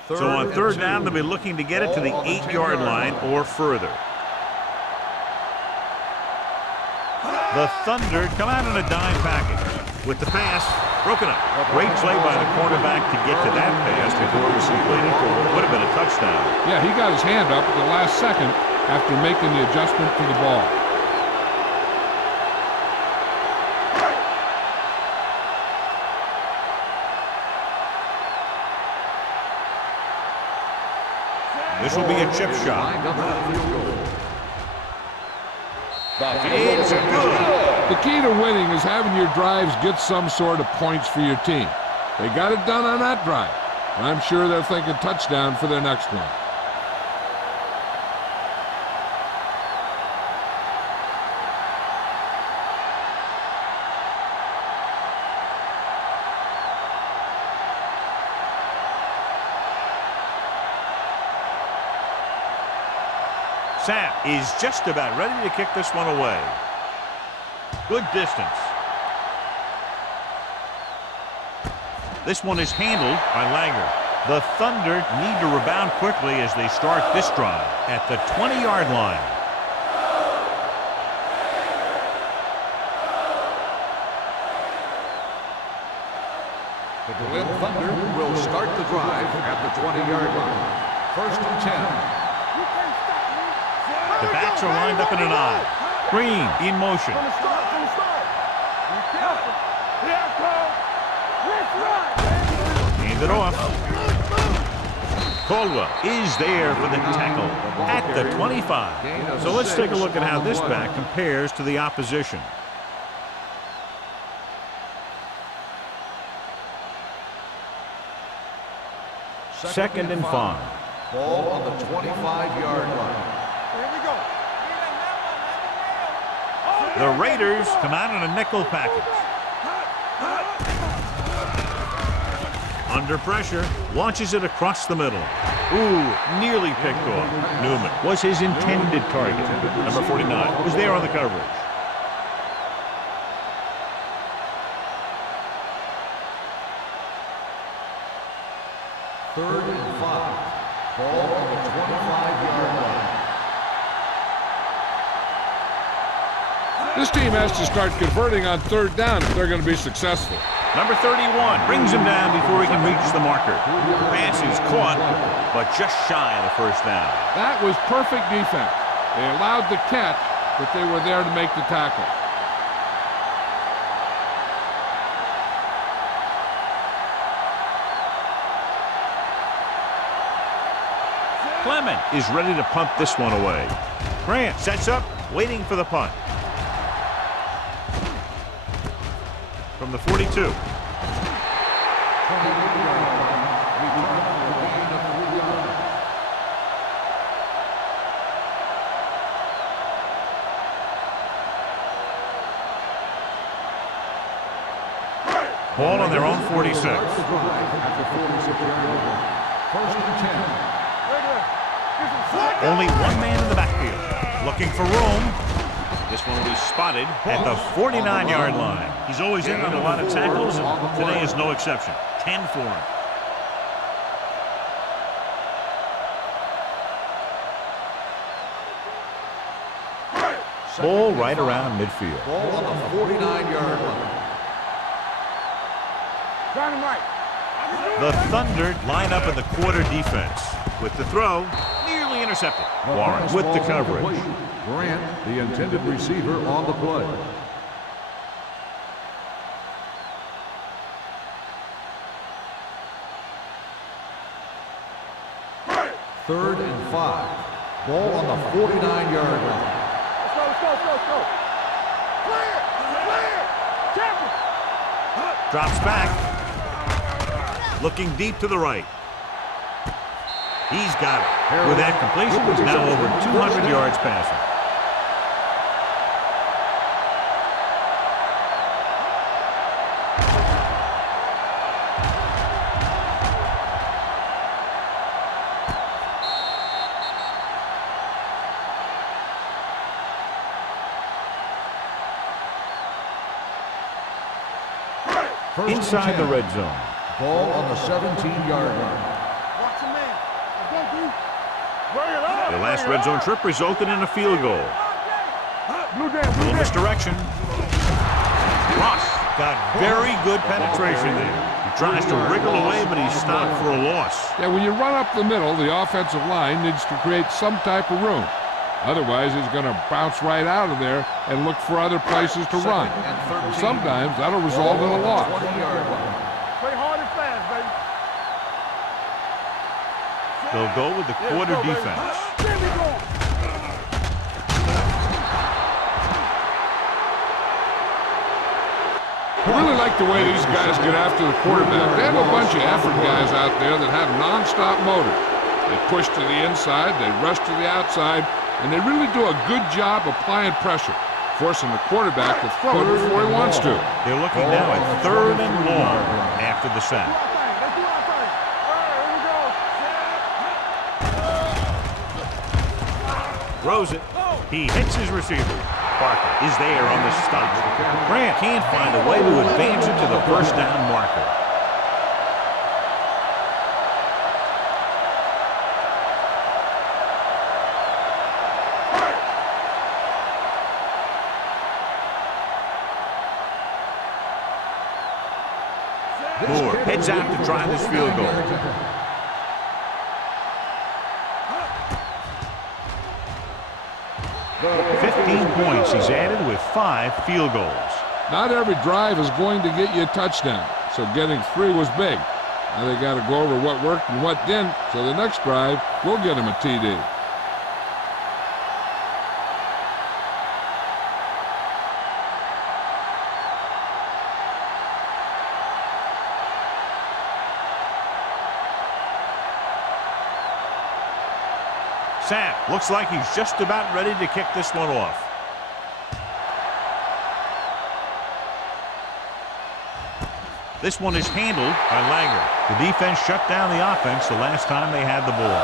So on third down, they'll be looking to get it to the 8-yard line or further. The Thunder come out in a dime package. With the pass, broken up. Great play by the cornerback to get to that pass before it was completed for what would have been a touchdown. Yeah, he got his hand up at the last second after making the adjustment to the ball. This will be a chip shot. It's good. The key to winning is having your drives get some sort of points for your team. They got it done on that drive. And I'm sure they're thinking touchdown for their next one. Sam is just about ready to kick this one away. Good distance. This one is handled by Langer. The Thunder need to rebound quickly as they start this drive at the 20-yard line. The Berlin Thunder will start the drive at the 20-yard line. First and 10. The backs are lined up in an I. Green in motion. From the start. Be careful. Here comes. Let's run. Hand it off. Caldwell is there for the tackle at the 25. So let's take a look at how this back compares to the opposition. Second and 5. Ball on the 25-yard line. Here we go. The Raiders come out in a nickel package. Under pressure, launches it across the middle. Ooh, nearly picked off. Newman was his intended target. Number 49 was there on the coverage. Third and 5. Ball on the 25-yard line. This team has to start converting on third down if they're going to be successful. Number 31 brings him down before he can reach the marker. Pass is caught, but just shy of the first down. That was perfect defense. They allowed the catch, but they were there to make the tackle. Clement is ready to punt this one away. Grant sets up, waiting for the punt. From the 42. Ball on their own 46. Only one man in the backfield. Looking for room. This one will be spotted at the 49-yard line. He's always in on a lot of tackles, and today is no exception. 10 for him. Ball right around midfield. Ball on the 49-yard line. Dynamite. The Thunder line up in the quarter defense. With the throw, nearly intercepted. Warren with the coverage. Grant, the intended receiver, on the play. 3rd and 5. Ball on the 49-yard line. Let's go, let's go, let's go, let's go. Clear! Clear! Champion! Drops back. Looking deep to the right. He's got it. With that completion, he's now over 200 yards passing. Inside the red zone. Ball on the 17-yard line. Watch your man. Let's go, D. Bring it up. The last red zone trip resulted in a field goal. Blue down, blue Little down. misdirection. Ross got very good penetration there. He tries to wriggle away, but he's stopped for a loss. Yeah, when you run up the middle, the offensive line needs to create some type of room. Otherwise, he's going to bounce right out of there and look for other places to run. And sometimes that'll result in a loss. 20-yard line. Play hard and fast, baby. They'll go with the quarter defense. There we go. I really like the way these guys get after the quarterback. They have a bunch of effort guys out there that have non-stop motor. They push to the inside, they rush to the outside, and they really do a good job applying pressure, forcing the quarterback to throw it before he wants to. They're looking now at 3rd and long after the sack. Let's do our thing. All right, here we go. Throws it. He hits his receiver. Parker is there on the stop. Grant can't find a way to advance it to the first down marker. Moore heads out to try this field goal. Points he's added with 5 field goals. Not every drive is going to get you a touchdown, so getting 3 was big. Now they got to go over what worked and what didn't, so the next drive will get him a TD. Sam looks like he's just about ready to kick this one off. This one is handled by Langer. The defense shut down the offense the last time they had the ball.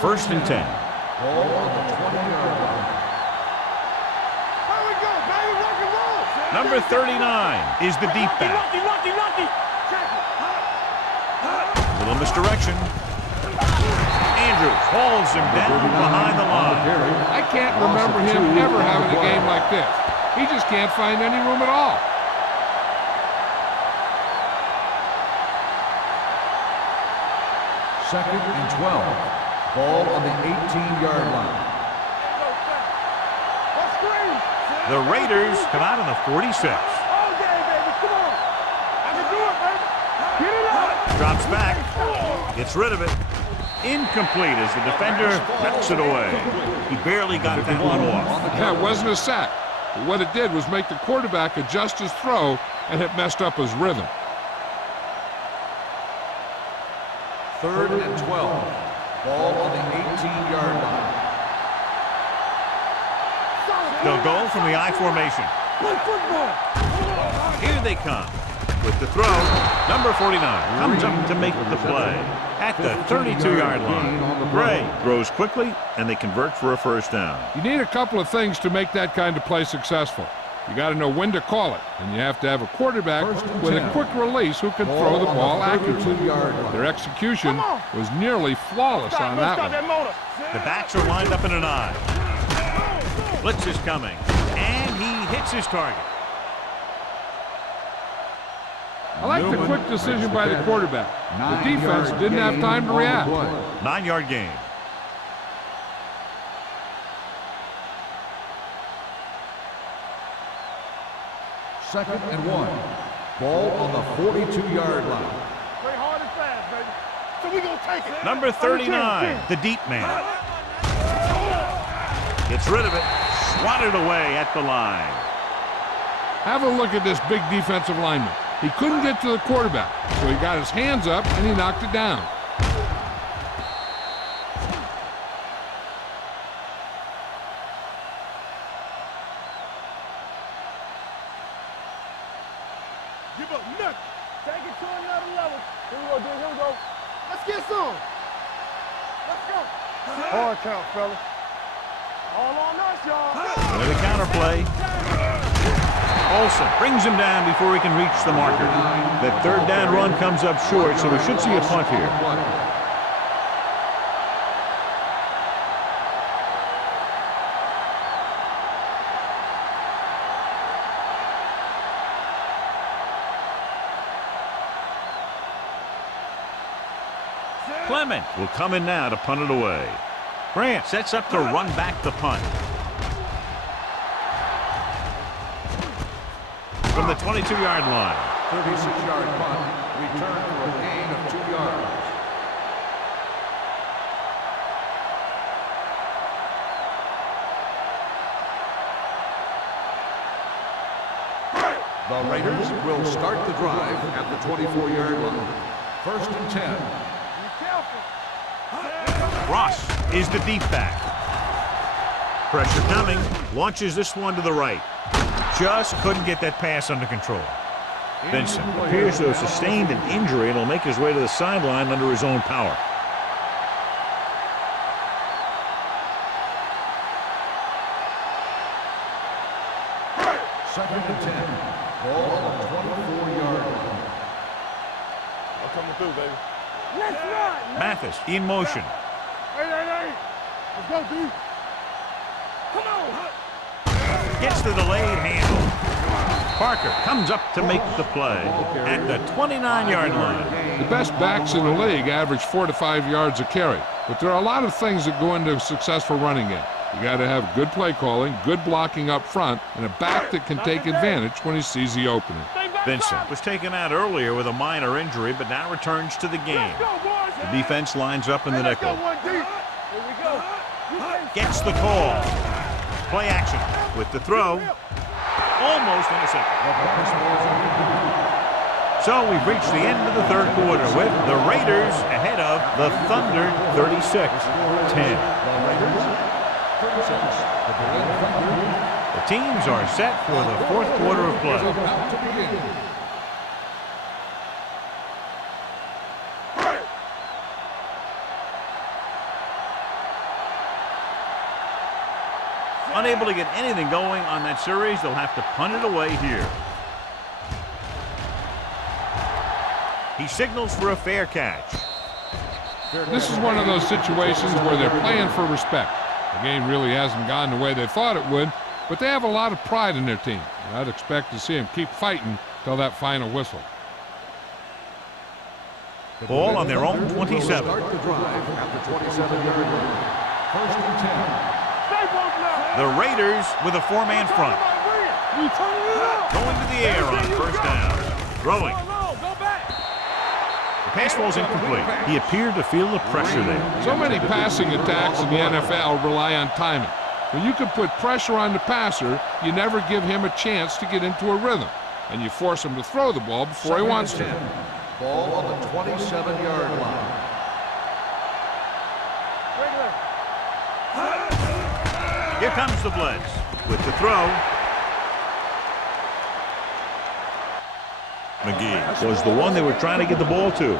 First and 10. Ball on the 20-yard line. There we go, baby. Rock and roll. Number 39 is the deep back. Lucky. Little misdirection. Andrews hauls him down behind the line. I can't remember him ever having a game like this. He just can't find any room at all. Second and 12. Ball on the 18-yard line. The Raiders come out on the 46. All day, baby. Come on. I can do it, baby. Get it up. Drops back. Gets rid of it. Incomplete as the defender knocks it away. He barely got that one off. Yeah, it wasn't a sack. But what it did was make the quarterback adjust his throw, and it messed up his rhythm. 3rd and 12. Ball on the 18-yard line. They'll go from the I formation. Play football. Here they come. With the throw, number 49 comes up to make the play at the 32-yard line. Gray throws quickly, and they convert for a first down. You need a couple of things to make that kind of play successful. You got to know when to call it, and you have to have a quarterback with a quick release who can throw the ball accurately. Their execution was nearly flawless on that one. The backs are lined up in an I. Blitz is coming, and he hits his target. I like the quick decision by the quarterback. The defense didn't have time to react. 9-yard gain. 2nd and 1. Ball on the 42-yard line. Play hard and fast, baby. So we gonna take it. Number 39, the deep man. Gets rid of it. Swatted away at the line. Have a look at this big defensive lineman. He couldn't get to the quarterback, so he got his hands up and he knocked it down. Give up nothing. Take it to another level. Here we go, dude. Here we go. Let's get some. Let's go. Hard count, fellas. All on us, y'all. With a counterplay. Olsen brings him down before he can reach the marker. That third down run comes up short, so we should see a punt here. Clement will come in now to punt it away. Grant sets up to run back the punt. From the 22-yard line. 36-yard punt, return for a gain of 2 yards. The Raiders will start the drive at the 24-yard line. 1st and 10. Be careful. Ross is the deep back. Pressure coming. Launches this one to the right. Just couldn't get that pass under control. Vincent appears to have sustained an injury and will make his way to the sideline under his own power. Second and 10. Ball on the 24-yard line. I'm coming through, baby. Let's run. Mathis in motion. Hey. Let's go, dude. Come on. Gets the delayed handle. Parker comes up to make the play at the 29-yard line. The best backs in the league average 4 to 5 yards a carry, but there are a lot of things that go into a successful running game. You got to have good play calling, good blocking up front, and a back that can take advantage when he sees the opening. Vincent was taken out earlier with a minor injury, but now returns to the game. The defense lines up in the nickel. Gets the call. Play action with the throw. Almost intercepted. So we've reached the end of the third quarter with the Raiders ahead of the Thunder 36-10. The teams are set for the fourth quarter of play. Unable to get anything going on that series, they'll have to punt it away here. He signals for a fair catch. This is one of those situations where they're playing for respect. The game really hasn't gone the way they thought it would, but they have a lot of pride in their team. And I'd expect to see them keep fighting till that final whistle. Ball on their own 27. Start the drive at the 27-yard line. 1st and 10. The Raiders with a four-man front. Going to the air on first down. Throwing. The pass ball's incomplete. He appeared to feel the pressure there. So many passing attacks in the NFL rely on timing. When you can put pressure on the passer, you never give him a chance to get into a rhythm, and you force him to throw the ball before he wants to. Ball on the 27-yard line. Here comes the blitz with the throw. McGee was the one they were trying to get the ball to.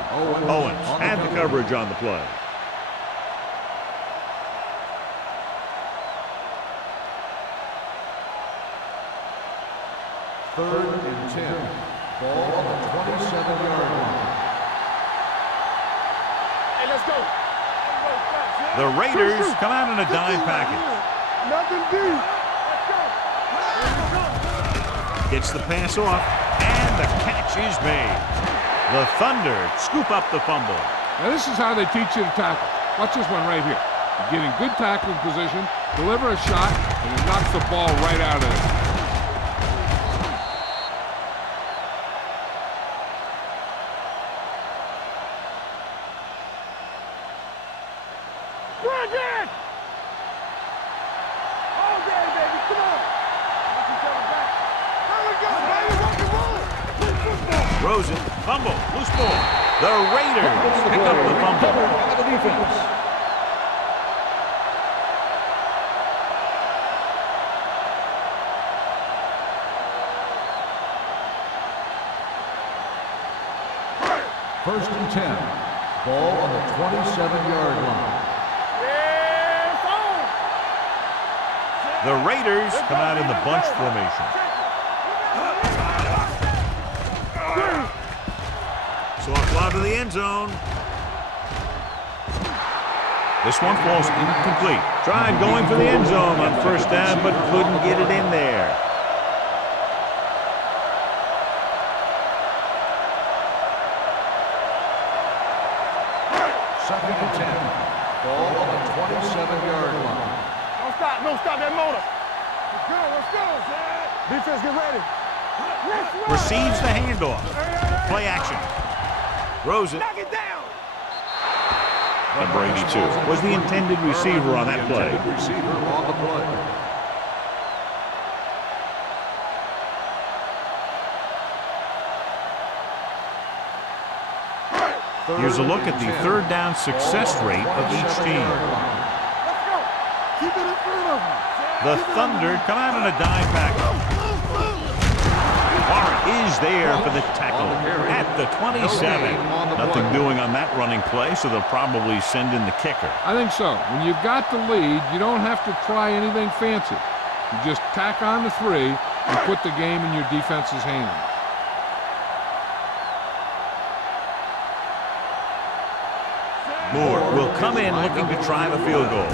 Owens had the coverage on the play. Third and 10. Ball on the 27-yard line. Hey, let's go. The Raiders come out in a dime package. Nothing deep. Gets the pass off, and the catch is made. The Thunder scoop up the fumble. Now this is how they teach you to tackle. Watch this one right here. You get in good tackling position, deliver a shot, and it knocks the ball right out of there. Brandon! All day, baby. Come on. Watch each other back. There we go, baby. Rock and roll. Play football. Rosen, fumble, loose ball. The Raiders pick up the fumble. By the defense. First and 10. Ball on the 27-yard line. Yeah, it's on. The Raiders come out in the bunch formation. So a fly to the end zone. This one falls incomplete. Tried going for the end zone on first down, but couldn't get it in there. Second and 10. Ball on the 27-yard line. Don't stop that motor. Let's go. Defense, get ready. Receives the handoff. Play action. Rosen. Knock it down. Number 82 was the intended receiver on that play. Intended receiver on the play. Here's a look at the third down success rate of each team. Let's go. Keep it in front of them. The Thunder come out on a dime package. Warren is there for the tackle at the 27. Nothing doing on that running play, so they'll probably send in the kicker. I think so. When you've got the lead, you don't have to try anything fancy. You just tack on the 3 and put the game in your defense's hands. Moore will come in looking to try the field goal.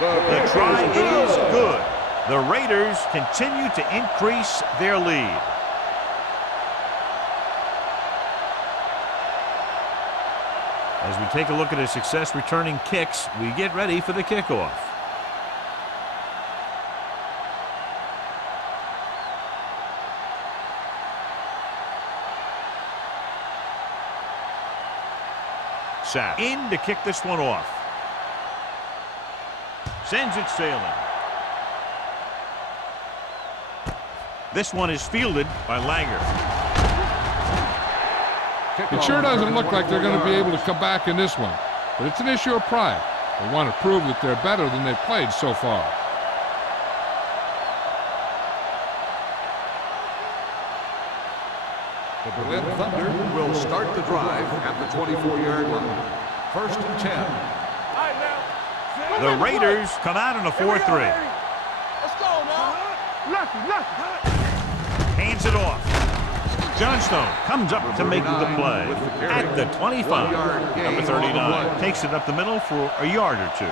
The try is good. The Raiders continue to increase their lead. As we take a look at his success returning kicks, we get ready for the kickoff. Sapp in to kick this one off. Sends it sailing. This one is fielded by Langer. It sure doesn't look like they're going to be able to come back in this one, but it's an issue of pride. They want to prove that they're better than they've played so far. The Berlin Thunder will start the drive at the 24-yard line. First and 10. All right, now. The Raiders come out in a 4-3. Let's go now. Lucky. Hands it off. Johnstone comes up to make the play at the 25. Number 39 takes it up the middle for a yard or 2.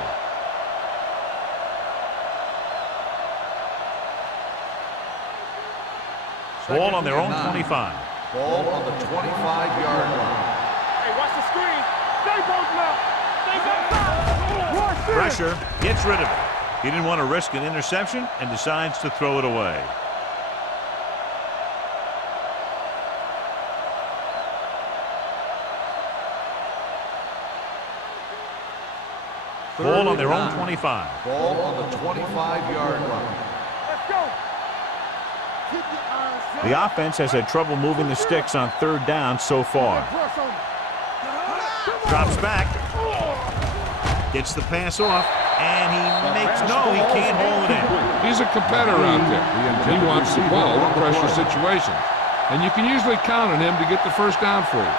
Ball on their own 25. Ball on the 25-yard line. Hey, watch the screen. Stay both now. Stay both. Pressure, gets rid of it. He didn't want to risk an interception and decides to throw it away. Ball on their own 25. Ball on the 25-yard line. Let's go. The offense has had trouble moving the sticks on third down so far. Drops back. Gets the pass off. And he he can't hold it in. He's a competitor out there. He wants the ball in pressure situations. And you can usually count on him to get the first down for you.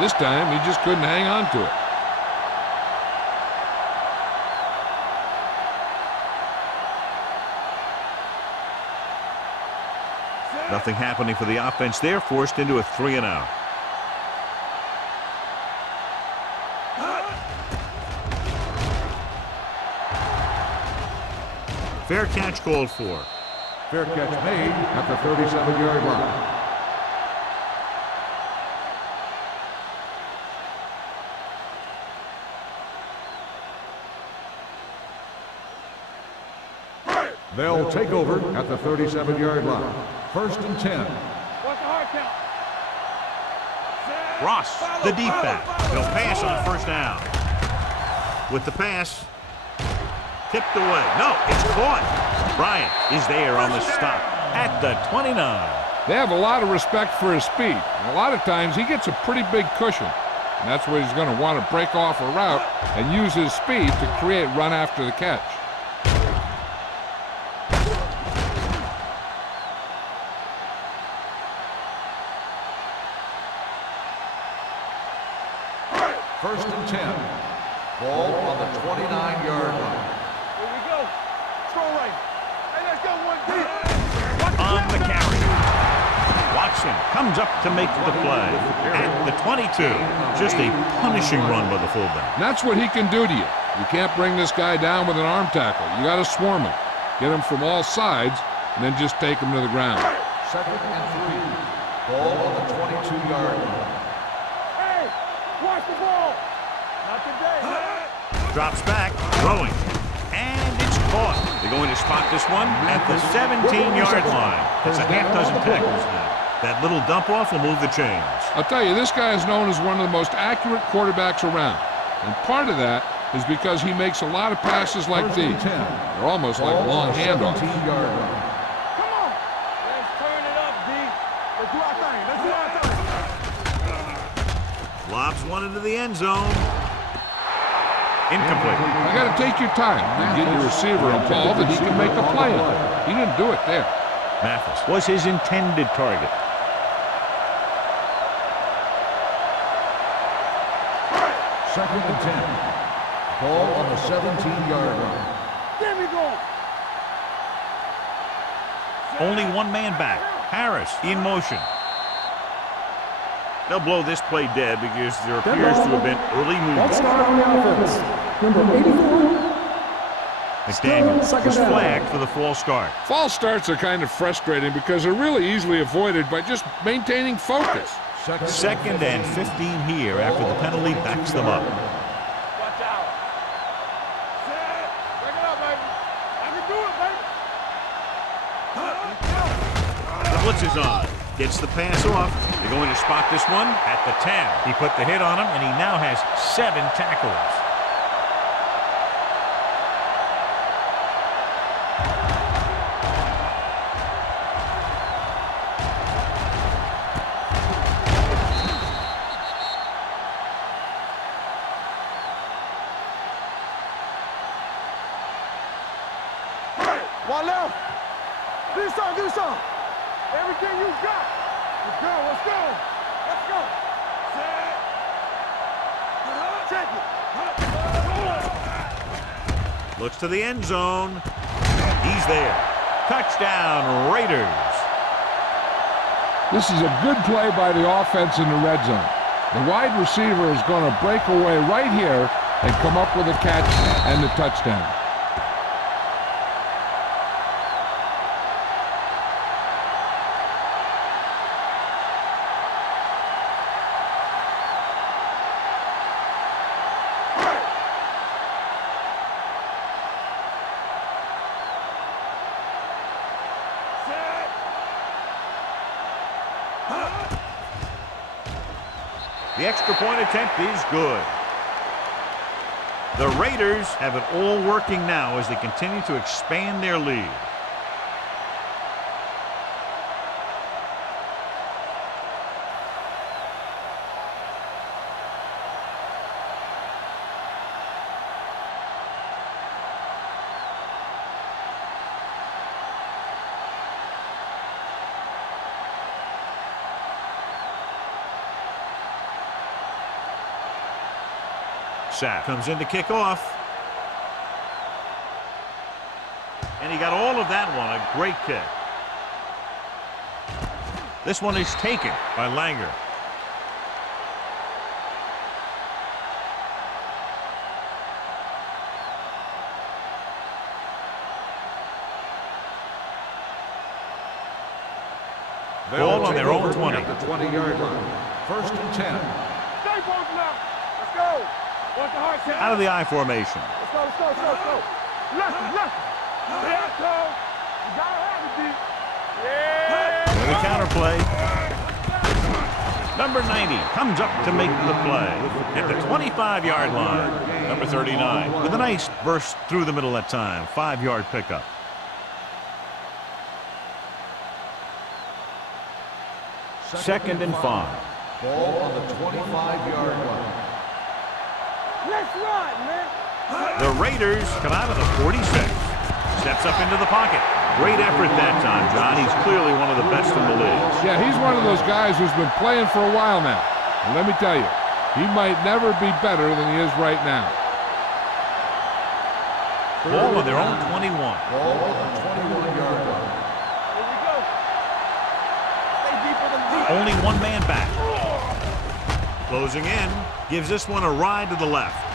This time, he just couldn't hang on to it. Nothing happening for the offense there, forced into a 3-and-out. Fair catch called for. Fair catch made at the 37-yard line. They'll take over at the 37-yard line. First and 10. What's the hard count? Ross, the deep back. He'll pass on first down. With the pass, tipped away. No, it's caught. Bryant is there on the stop at the 29. They have a lot of respect for his speed. And a lot of times he gets a pretty big cushion. And that's where he's going to want to break off a route and use his speed to create run after the catch. First and 10. Ball on the 29-yard line. Here we go. Strong right. Hey, let's go one deep. On the carry. Watson comes up to make the play at the 22. Just a punishing run by the fullback. And that's what he can do to you. You can't bring this guy down with an arm tackle. You got to swarm him. Get him from all sides, and then just take him to the ground. Second and 3. Ball on the 22-yard line. Hey, watch the ball. Not today. Drops back, throwing. And it's caught. They're going to spot this one at the 17-yard line. That's a half dozen tackles now. That little dump-off will move the chains. I'll tell you, this guy is known as one of the most accurate quarterbacks around. And part of that is because he makes a lot of passes like these. They're almost like long handoffs. 17-yard line. Come on. Let's turn it up, D. Let's do our thing. Let's do our thing. Lobs one into the end zone. Incomplete. You got to take your time and get your receiver a ball that he can make a play on. He didn't do it there. Mathis was his intended target. Second and 10. Ball on the 17-yard line. There we go. Only one man back. Harris in motion. They'll blow this play dead because there appears to have been early That's movement. not on the offense. Number 84. McDaniel was flagged for the false start. False starts are kind of frustrating because they're really easily avoided by just maintaining focus. Second and 15 here after the penalty backs them up. Watch out. Set. Break it up, baby. I can do it, baby. The blitz is on. Gets the pass off. They're going to spot this one at the 10. He put the hit on him, and he now has 7 tackles. One left. Do something. Everything you got. Let's go. Let's go. Set. Check it. Looks to the end zone. He's there. Touchdown, Raiders. This is a good play by the offense in the red zone. The wide receiver is going to break away right here and come up with a catch and the touchdown. The extra point attempt is good. The Raiders have it all working now as they continue to expand their lead. Sack comes in to kick off. And he got all of that one. A great kick. This one is taken by Langer. Ball on their own 20. At the 20-yard line. First and 10. Stay both left. Let's go. Watch the hard side. Out of the I formation. Let's go. Left. There it goes. You gotta have it, D. Yeah. And the counter play. Number 90 comes up to make the play at the 25-yard line. Number 39 with a nice burst through the middle that time. 5-yard pickup. Second and 5. Ball on the 25-yard line. Let's run, man. The Raiders come out of the 46. Steps up into the pocket. Great effort that time, John. He's clearly one of the best in the league. Yeah, he's one of those guys who's been playing for a while now. And let me tell you, he might never be better than he is right now. Ball on their own 21. Ball on the 21-yard line. Here we go. Stay deeper than deep. Only one man back. Closing in. Gives this one a ride to the left.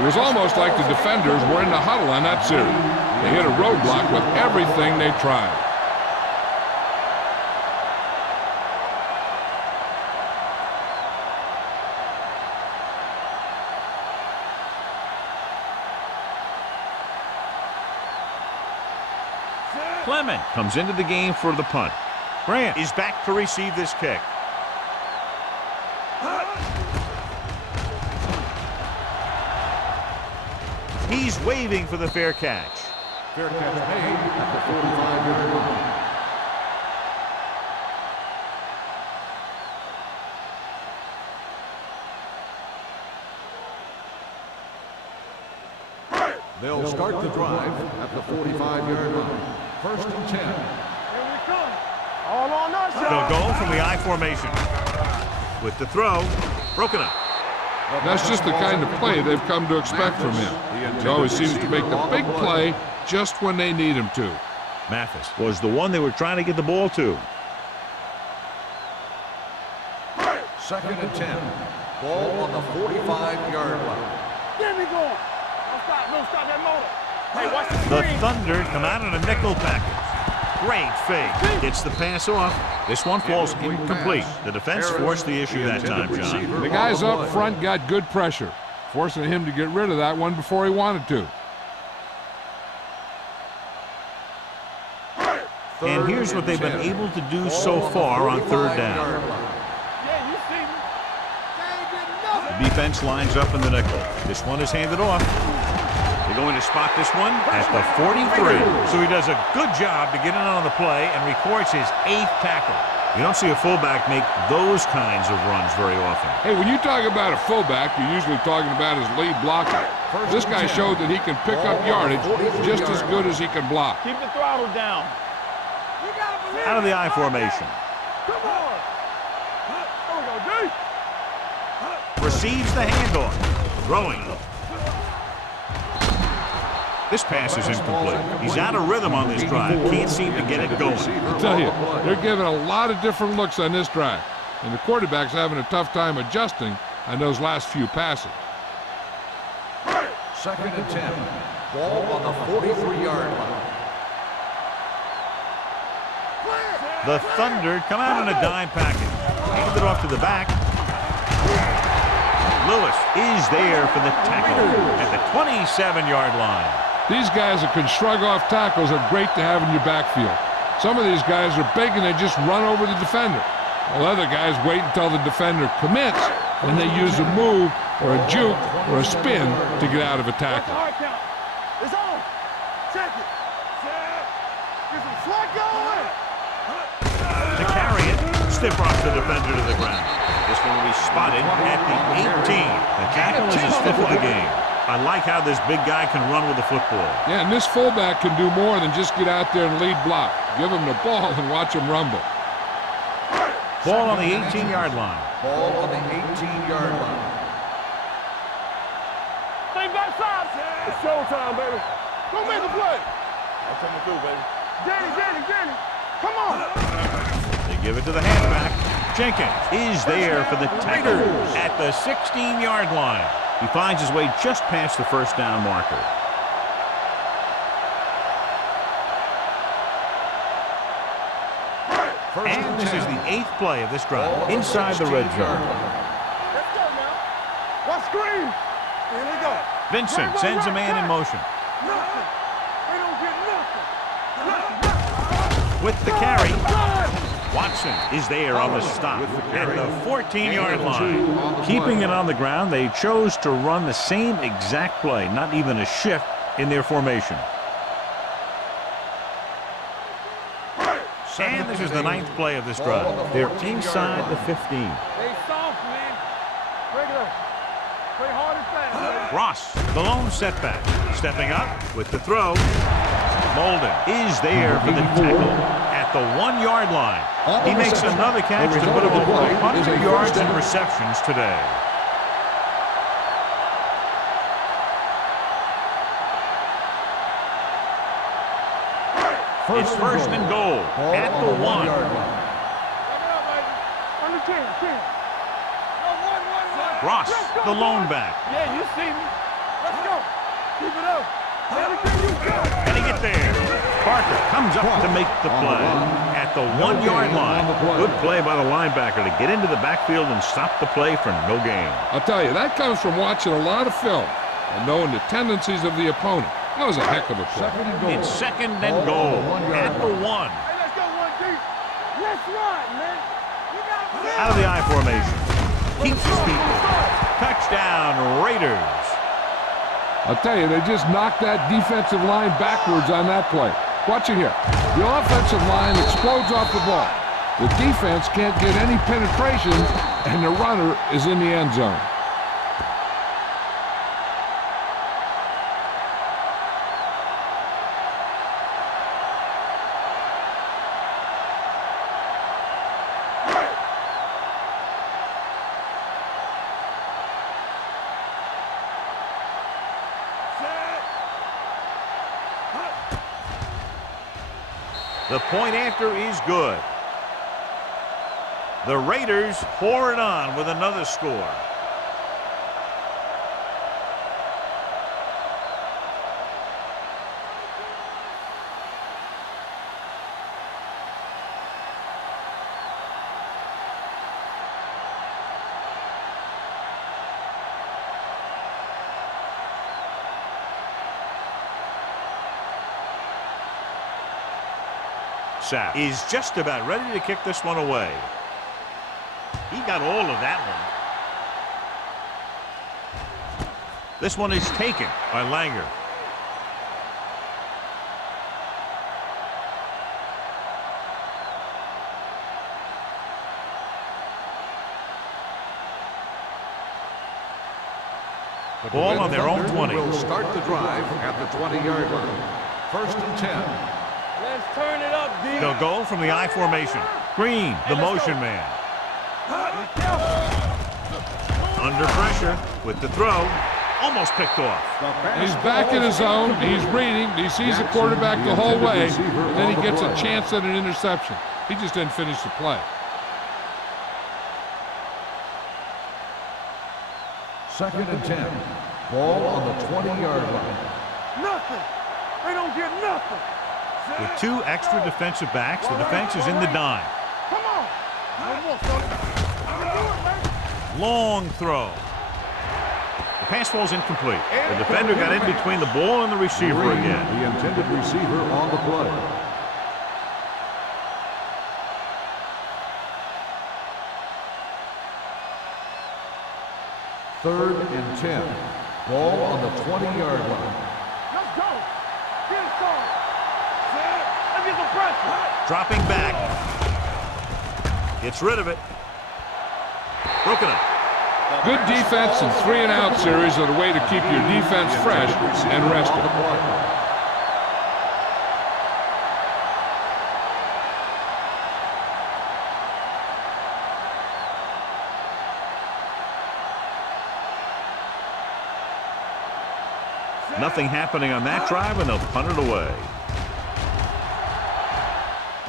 It was almost like the defenders were in the huddle on that series. They hit a roadblock with everything they tried. Clement comes into the game for the punt. Grant is back to receive this kick. He's waving for the fair catch. Fair catch made at the 45-yard line. They'll start the drive at the 45-yard line. First and 10. Here we come. All on us, They'll y'all. go from the I formation. With the throw, broken up. That's just the kind of play they've come to expect from him. He always seems to make the big play just when they need him to. Mathis was the one they were trying to get the ball to. Second and 10. Ball on the 45-yard line. Get me going. Don't stop that motor. Hey, watch the The screen. Thunder come out in a nickel package. Great fake. Gets the pass off. This one falls incomplete. The defense forced the issue that time, John. The guys up front got good pressure, forcing him to get rid of that one before he wanted to. And here's what they've been able to do so far on third down. Yeah, you see me. They ain't getting nothing. The defense lines up in the nickel. This one is handed off. They're going to spot this one at the 43. So he does a good job to get in on the play and records his 8th tackle. You don't see a fullback make those kinds of runs very often. Hey, when you talk about a fullback, you're usually talking about his lead blocker. This guy showed that he can pick up yardage just as good as he can block. Keep the throttle down. You gotta believe Out of the it. I formation. Come on. There we go, D. Receives the handoff. Throwing. This pass is incomplete. He's out of rhythm on this drive. Can't seem to get it going. I tell you, they're giving a lot of different looks on this drive. And the quarterback's having a tough time adjusting on those last few passes. Second and 10. Ball on the 43-yard line. The Thunder come out in a dime package. Hand it off to the back. Lewis is there for the tackle at the 27-yard line. These guys that can shrug off tackles are great to have in your backfield. Some of these guys are big and they just run over the defender. While other guys wait until the defender commits, and they use a move or a juke or a spin to get out of a tackle. Hard count. It's on. Check it. Get some slack going. To carry it, stiff rocks the defender to the ground. This one will be spotted at the 18. The tackle is his 5th of the game. I like how this big guy can run with the football. Yeah, and this fullback can do more than just get out there and lead block. Give him the ball and watch him rumble. Ball on the 18-yard line. Ball on the 18-yard line. Stay backside. It's showtime, baby. Go make a play. I'm coming through, baby. Danny. Come on. They give it to the halfback. Jenkins is there for the tackle at the 16-yard line. He finds his way just past the first down marker. And this is the 8th play of this drive inside the red zone. Let's go now. Watch screen. Here we go. Vincent sends a man in motion. Nothing. They don't get nothing. With the carry, Watson is there on the stop at the 14-yard line. Keeping it on the ground, they chose to run the same exact play, not even a shift in their formation. And this is the 9th play of this drive. They're inside the 15. Stay soft, man. Regular. Play hard and fast, man. Ross, the lone setback. Stepping up with the throw. Molden is there for the tackle at the 1-yard line. He makes another catch to put him over 100 yards in receptions today. It's first and goal at the 1. Under 10. Ross, the lone back. Yeah, you see me. Let's go. Keep it up. Can he get there? Parker comes up to make the play at the 1-yard line. Good play by the linebacker to get into the backfield and stop the play for no gain. I'll tell you, that comes from watching a lot of film and knowing the tendencies of the opponent. That was a heck of a play. It's second and goal at the 1. Hey, let's go, 1 deep. Let's run, man. Out of the I formation. Keeps his feet moving. Touchdown, Raiders. I'll tell you, they just knocked that defensive line backwards on that play. Watch it here. The offensive line explodes off the ball. The defense can't get any penetration, and the runner is in the end zone. The point after is good. The Raiders pour it on with another score. Sapp is just about ready to kick this one away. He got all of that one. This one is taken by Langer. Ball on their own 20. Will start the drive at the 20-yard line. First and 10. Let's turn it up, D. They'll go from the I formation. Green, the motion man. Under pressure with the throw. Almost picked off. He's back in his zone. He's reading. He sees the quarterback the whole way. And then he gets a chance at an interception. He just didn't finish the play. Second and 10. Ball on the 20-yard line. Nothing. They don't get nothing. With 2 extra defensive backs, the defense is in the dime. Come on. One more, son. You can do it, man. Long throw. The pass falls incomplete. The defender got in between the ball and the receiver again. The intended receiver on the play. Third and 10. Ball on the 20-yard line. Let's go. Get it started. Let's get some pressure. Dropping back. Gets rid of it. Broken up. Good defense and 3-and-out series are the way to keep your defense fresh and rested. Nothing happening on that drive, and they'll punt it away.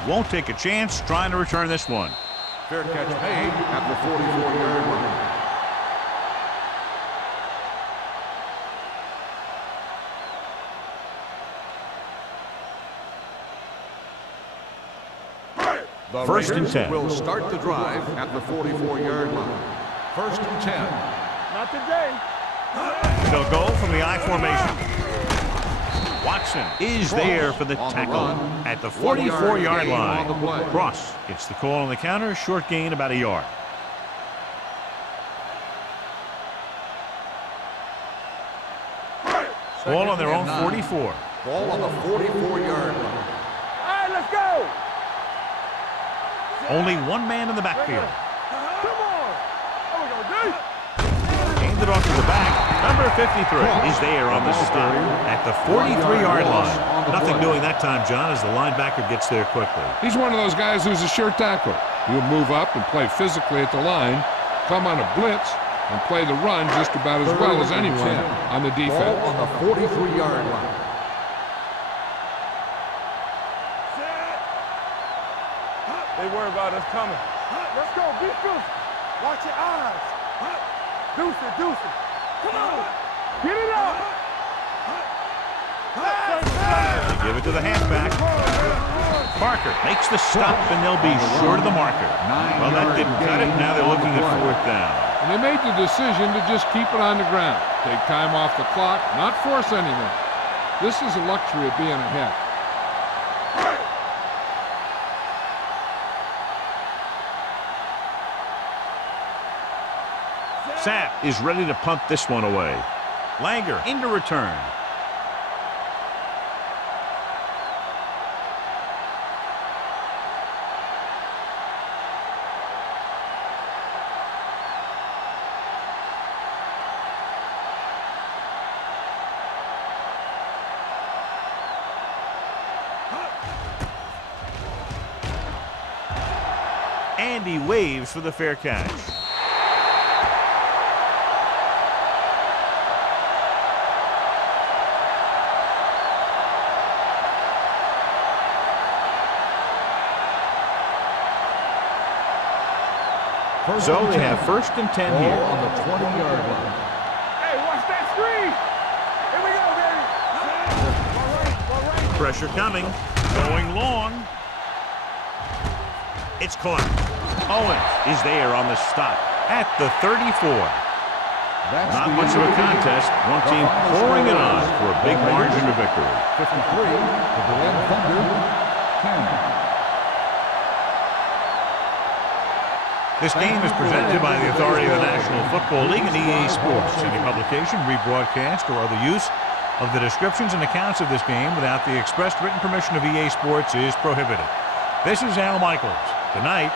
Won't take a chance trying to return this one. Fair catch made at the 44-yard line. The First and Raiders 10. will start the drive at the 44-yard line. First and 10. Not today. They'll go from the I formation. Watson is there for the tackle at the 44-yard line. Cross gets the call on the counter. Short gain about a yard. Ball on their own 44. Ball on the 44-yard line. All right, let's go. Only one man in the backfield. Come on. There we go, D. Aimed it off to the back. Number 53 is there on the stop at the 43-yard line. Nothing doing that time, John, as the linebacker gets there quickly. He's one of those guys who's a sure tackler. He'll move up and play physically at the line, come on a blitz, and play the run just about as well as anyone on the defense. Ball on the 43-yard line. They worry about us coming. Let's go. Be fierce. Watch your eyes. Deuce it, deuce it. Come on. Get it up. They give it to the halfback. Parker makes the stop, and they'll be short of the marker. Well, that didn't cut it. Now they're looking at fourth down. And they made the decision to just keep it on the ground. Take time off the clock, not force anything. This is a luxury of being ahead. Sapp is ready to punt this one away. Langer into return. And he waves for the fair catch. So they have 1st and 10 here. Ball on the 20-yard line. Hey, watch that screen. Here we go, baby. All right. Pressure coming. Going long. It's caught. Owens is there on the stop at the 34. Not much of a contest. One team pouring it on for a big margin of victory. 53, the Berlin Thunder, 10. This game is presented by the authority of the National Football League and EA Sports. Any publication, rebroadcast, or other use of the descriptions and accounts of this game without the expressed written permission of EA Sports is prohibited. This is Al Michaels. Good night.